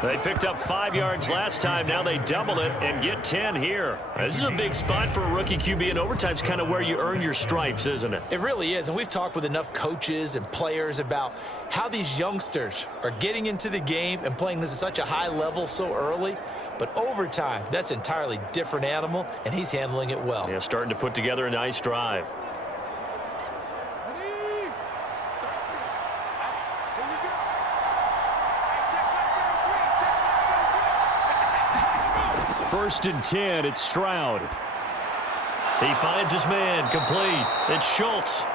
They picked up 5 yards last time. Now they double it and get 10 here. This is a big spot for a rookie QB, and overtime's kind of where you earn your stripes, isn't it? It really is, and we've talked with enough coaches and players about how these youngsters are getting into the game and playing this at such a high level so early. But overtime, that's an entirely different animal, and he's handling it well. Yeah, starting to put together a nice drive. First and 10, it's Stroud. He finds his man, complete. It's Schultz.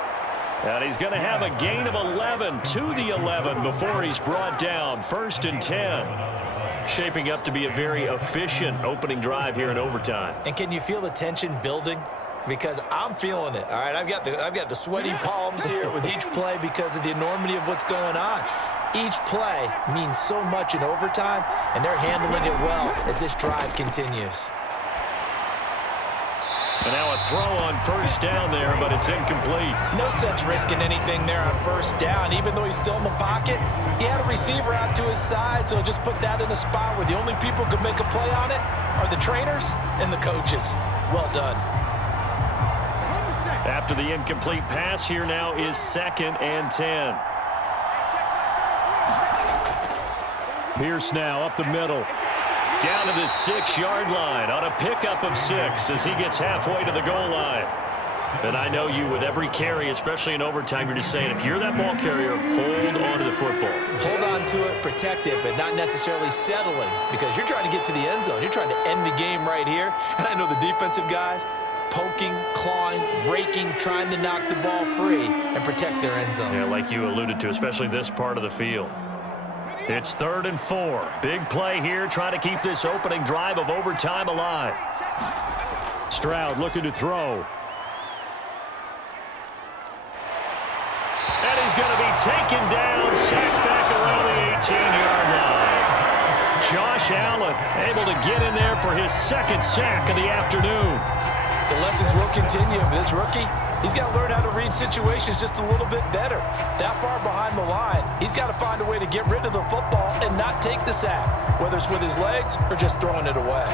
And he's going to have a gain of 11 to the 11 before he's brought down. 1st and 10. Shaping up to be a very efficient opening drive here in overtime. And can you feel the tension building? Because I'm feeling it, all right? I've got the sweaty palms here with each play because of the enormity of what's going on. Each play means so much in overtime, and they're handling it well as this drive continues. And now a throw on 1st down there, but it's incomplete. No sense risking anything there on 1st down. Even though he's still in the pocket, he had a receiver out to his side, so just put that in a spot where the only people who could make a play on it are the trainers and the coaches. Well done. After the incomplete pass, here now is 2nd and 10. Pierce now up the middle. Down to the 6-yard line on a pickup of 6 as he gets halfway to the goal line. And I know you, with every carry, especially in overtime, you're just saying, if you're that ball carrier, hold on to the football. Hold on to it, protect it, but not necessarily settling because you're trying to get to the end zone. You're trying to end the game right here. And I know the defensive guys poking, clawing, raking, trying to knock the ball free and protect their end zone. Yeah, like you alluded to, especially this part of the field. It's 3rd and 4. Big play here, trying to keep this opening drive of overtime alive. Stroud looking to throw. And he's going to be taken down, sacked back around the 18-yard line. Josh Allen able to get in there for his 2nd sack of the afternoon. The lessons will continue. This rookie, he's got to learn how to read situations just a little bit better. That far behind the line, he's got to find a way to get rid of the football and not take the sack, whether it's with his legs or just throwing it away.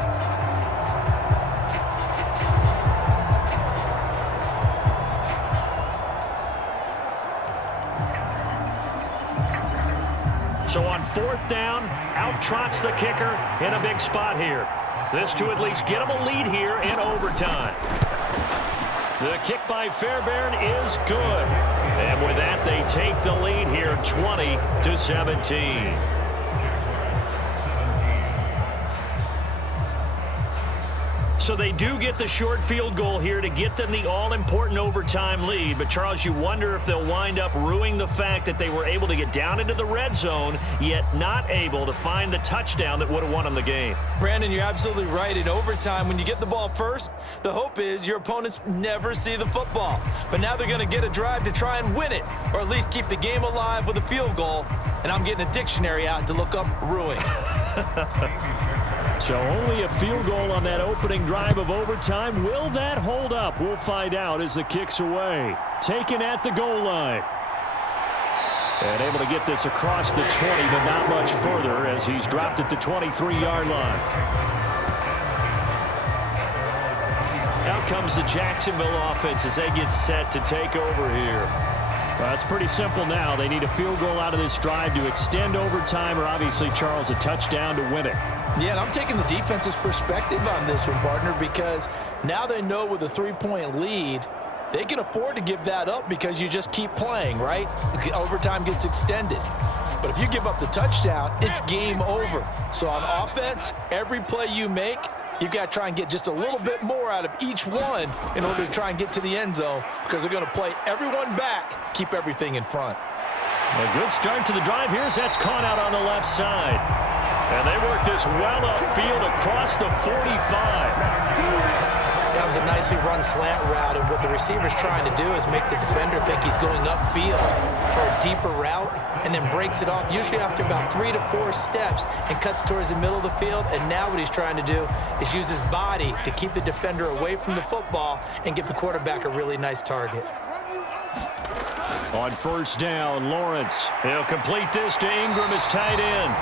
So on 4th down, out trots the kicker in a big spot here. This to at least get him a lead here in overtime. The kick by Fairbairn is good. And with that, they take the lead here 20-17. So they do get the short field goal here to get them the all-important overtime lead. But, Charles, you wonder if they'll wind up ruining the fact that they were able to get down into the red zone, yet not able to find the touchdown that would have won them the game. Brandon, you're absolutely right. In overtime, when you get the ball first, the hope is your opponents never see the football. But now they're going to get a drive to try and win it, or at least keep the game alive with a field goal. And I'm getting a dictionary out to look up ruin. So only a field goal on that opening drive of overtime. Will that hold up? We'll find out as the kick's away. Taken at the goal line. And able to get this across the 20, but not much further as he's dropped at the 23-yard line. Out comes the Jacksonville offense as they get set to take over here. Well, it's pretty simple now. They need a field goal out of this drive to extend overtime, or obviously, Charles, a touchdown to win it. Yeah, and I'm taking the defense's perspective on this one, partner, because now they know with a 3-point lead, they can afford to give that up because you just keep playing, right? Overtime gets extended. But if you give up the touchdown, it's game over. So on offense, every play you make, you've got to try and get just a little bit more out of each one in order to try and get to the end zone, because they're going to play everyone back, keep everything in front. A good start to the drive here as that's caught out on the left side. And they work this well upfield across the 45. That was a nicely run slant route, and what the receiver's trying to do is make the defender think he's going upfield for a deeper route and then breaks it off, usually after about 3 to 4 steps, and cuts towards the middle of the field. And now what he's trying to do is use his body to keep the defender away from the football and give the quarterback a really nice target. On first down, Lawrence. He'll complete this to Ingram as tight end.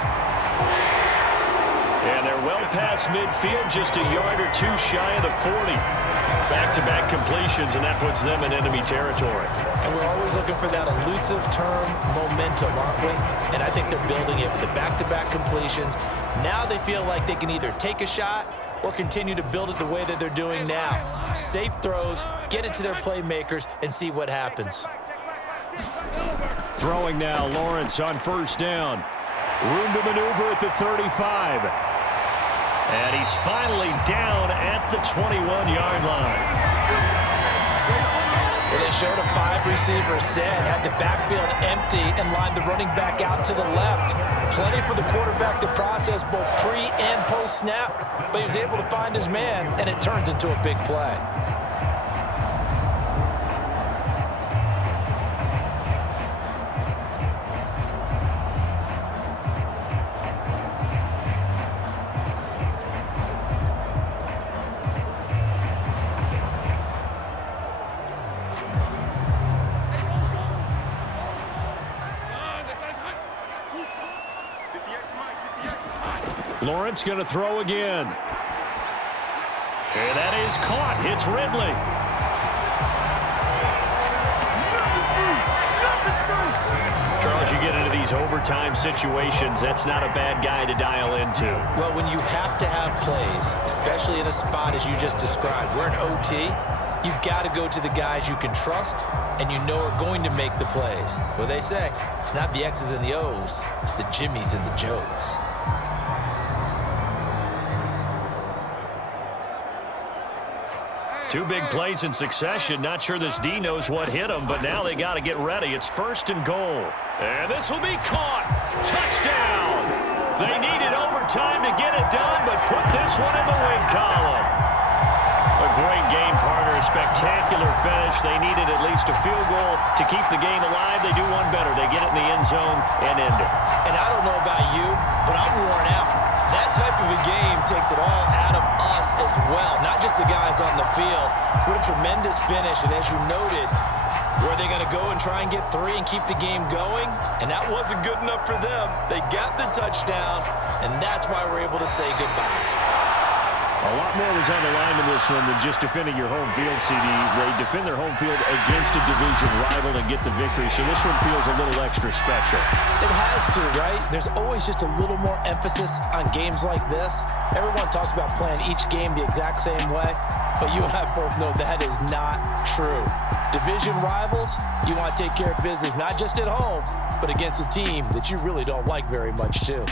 And they're well past midfield, just a yard or two shy of the 40. Back-to-back completions, and that puts them in enemy territory. And we're always looking for that elusive term, momentum, aren't we? And I think they're building it with the back-to-back completions. Now they feel like they can either take a shot or continue to build it the way that they're doing now. Safe throws, get it to their playmakers, and see what happens. Throwing now, Lawrence on first down. Room to maneuver at the 35. And he's finally down at the 21-yard line. Well, they showed a 5-receiver set, had the backfield empty, and lined the running back out to the left. Plenty for the quarterback to process both pre- and post-snap, but he was able to find his man, and it turns into a big play. Lawrence going to throw again. And that is caught. Hits Ridley. Charles, you get into these overtime situations, that's not a bad guy to dial into. Well, when you have to have plays, especially in a spot as you just described, we're in OT, you've got to go to the guys you can trust and you know are going to make the plays. Well, they say, it's not the X's and the O's, it's the Jimmies and the Joes. Two big plays in succession. Not sure this D knows what hit him, but now they got to get ready. It's first and goal. And this will be caught. Touchdown. They needed overtime to get it done, but put this one in the win column. A great game, partner. A spectacular finish. They needed at least a field goal to keep the game alive. They do one better. They get it in the end zone and end it. And I don't know about you, but I'm worn out. That type of a game takes it all out of us as well, not just the guys on the field. What a tremendous finish, and as you noted, were they going to go and try and get 3 and keep the game going? And that wasn't good enough for them. They got the touchdown, and that's why we're able to say goodbye. A lot more was on the line in this one than just defending your home field, CD. They defend their home field against a division rival and get the victory, so this one feels a little extra special. It has to, right? There's always just a little more emphasis on games like this. Everyone talks about playing each game the exact same way, but you and I both know that is not true. Division rivals, you want to take care of business, not just at home, but against a team that you really don't like very much, too.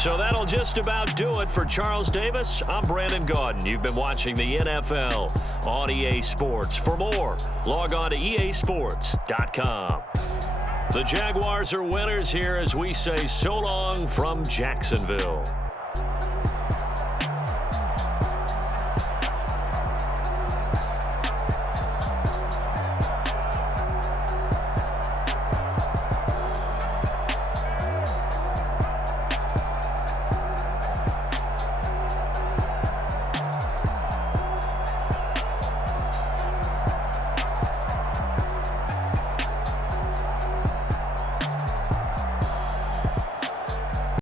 So that'll just about do it for Charles Davis. I'm Brandon Gaudin. You've been watching the NFL on EA Sports. For more, log on to easports.com. The Jaguars are winners here as we say so long from Jacksonville.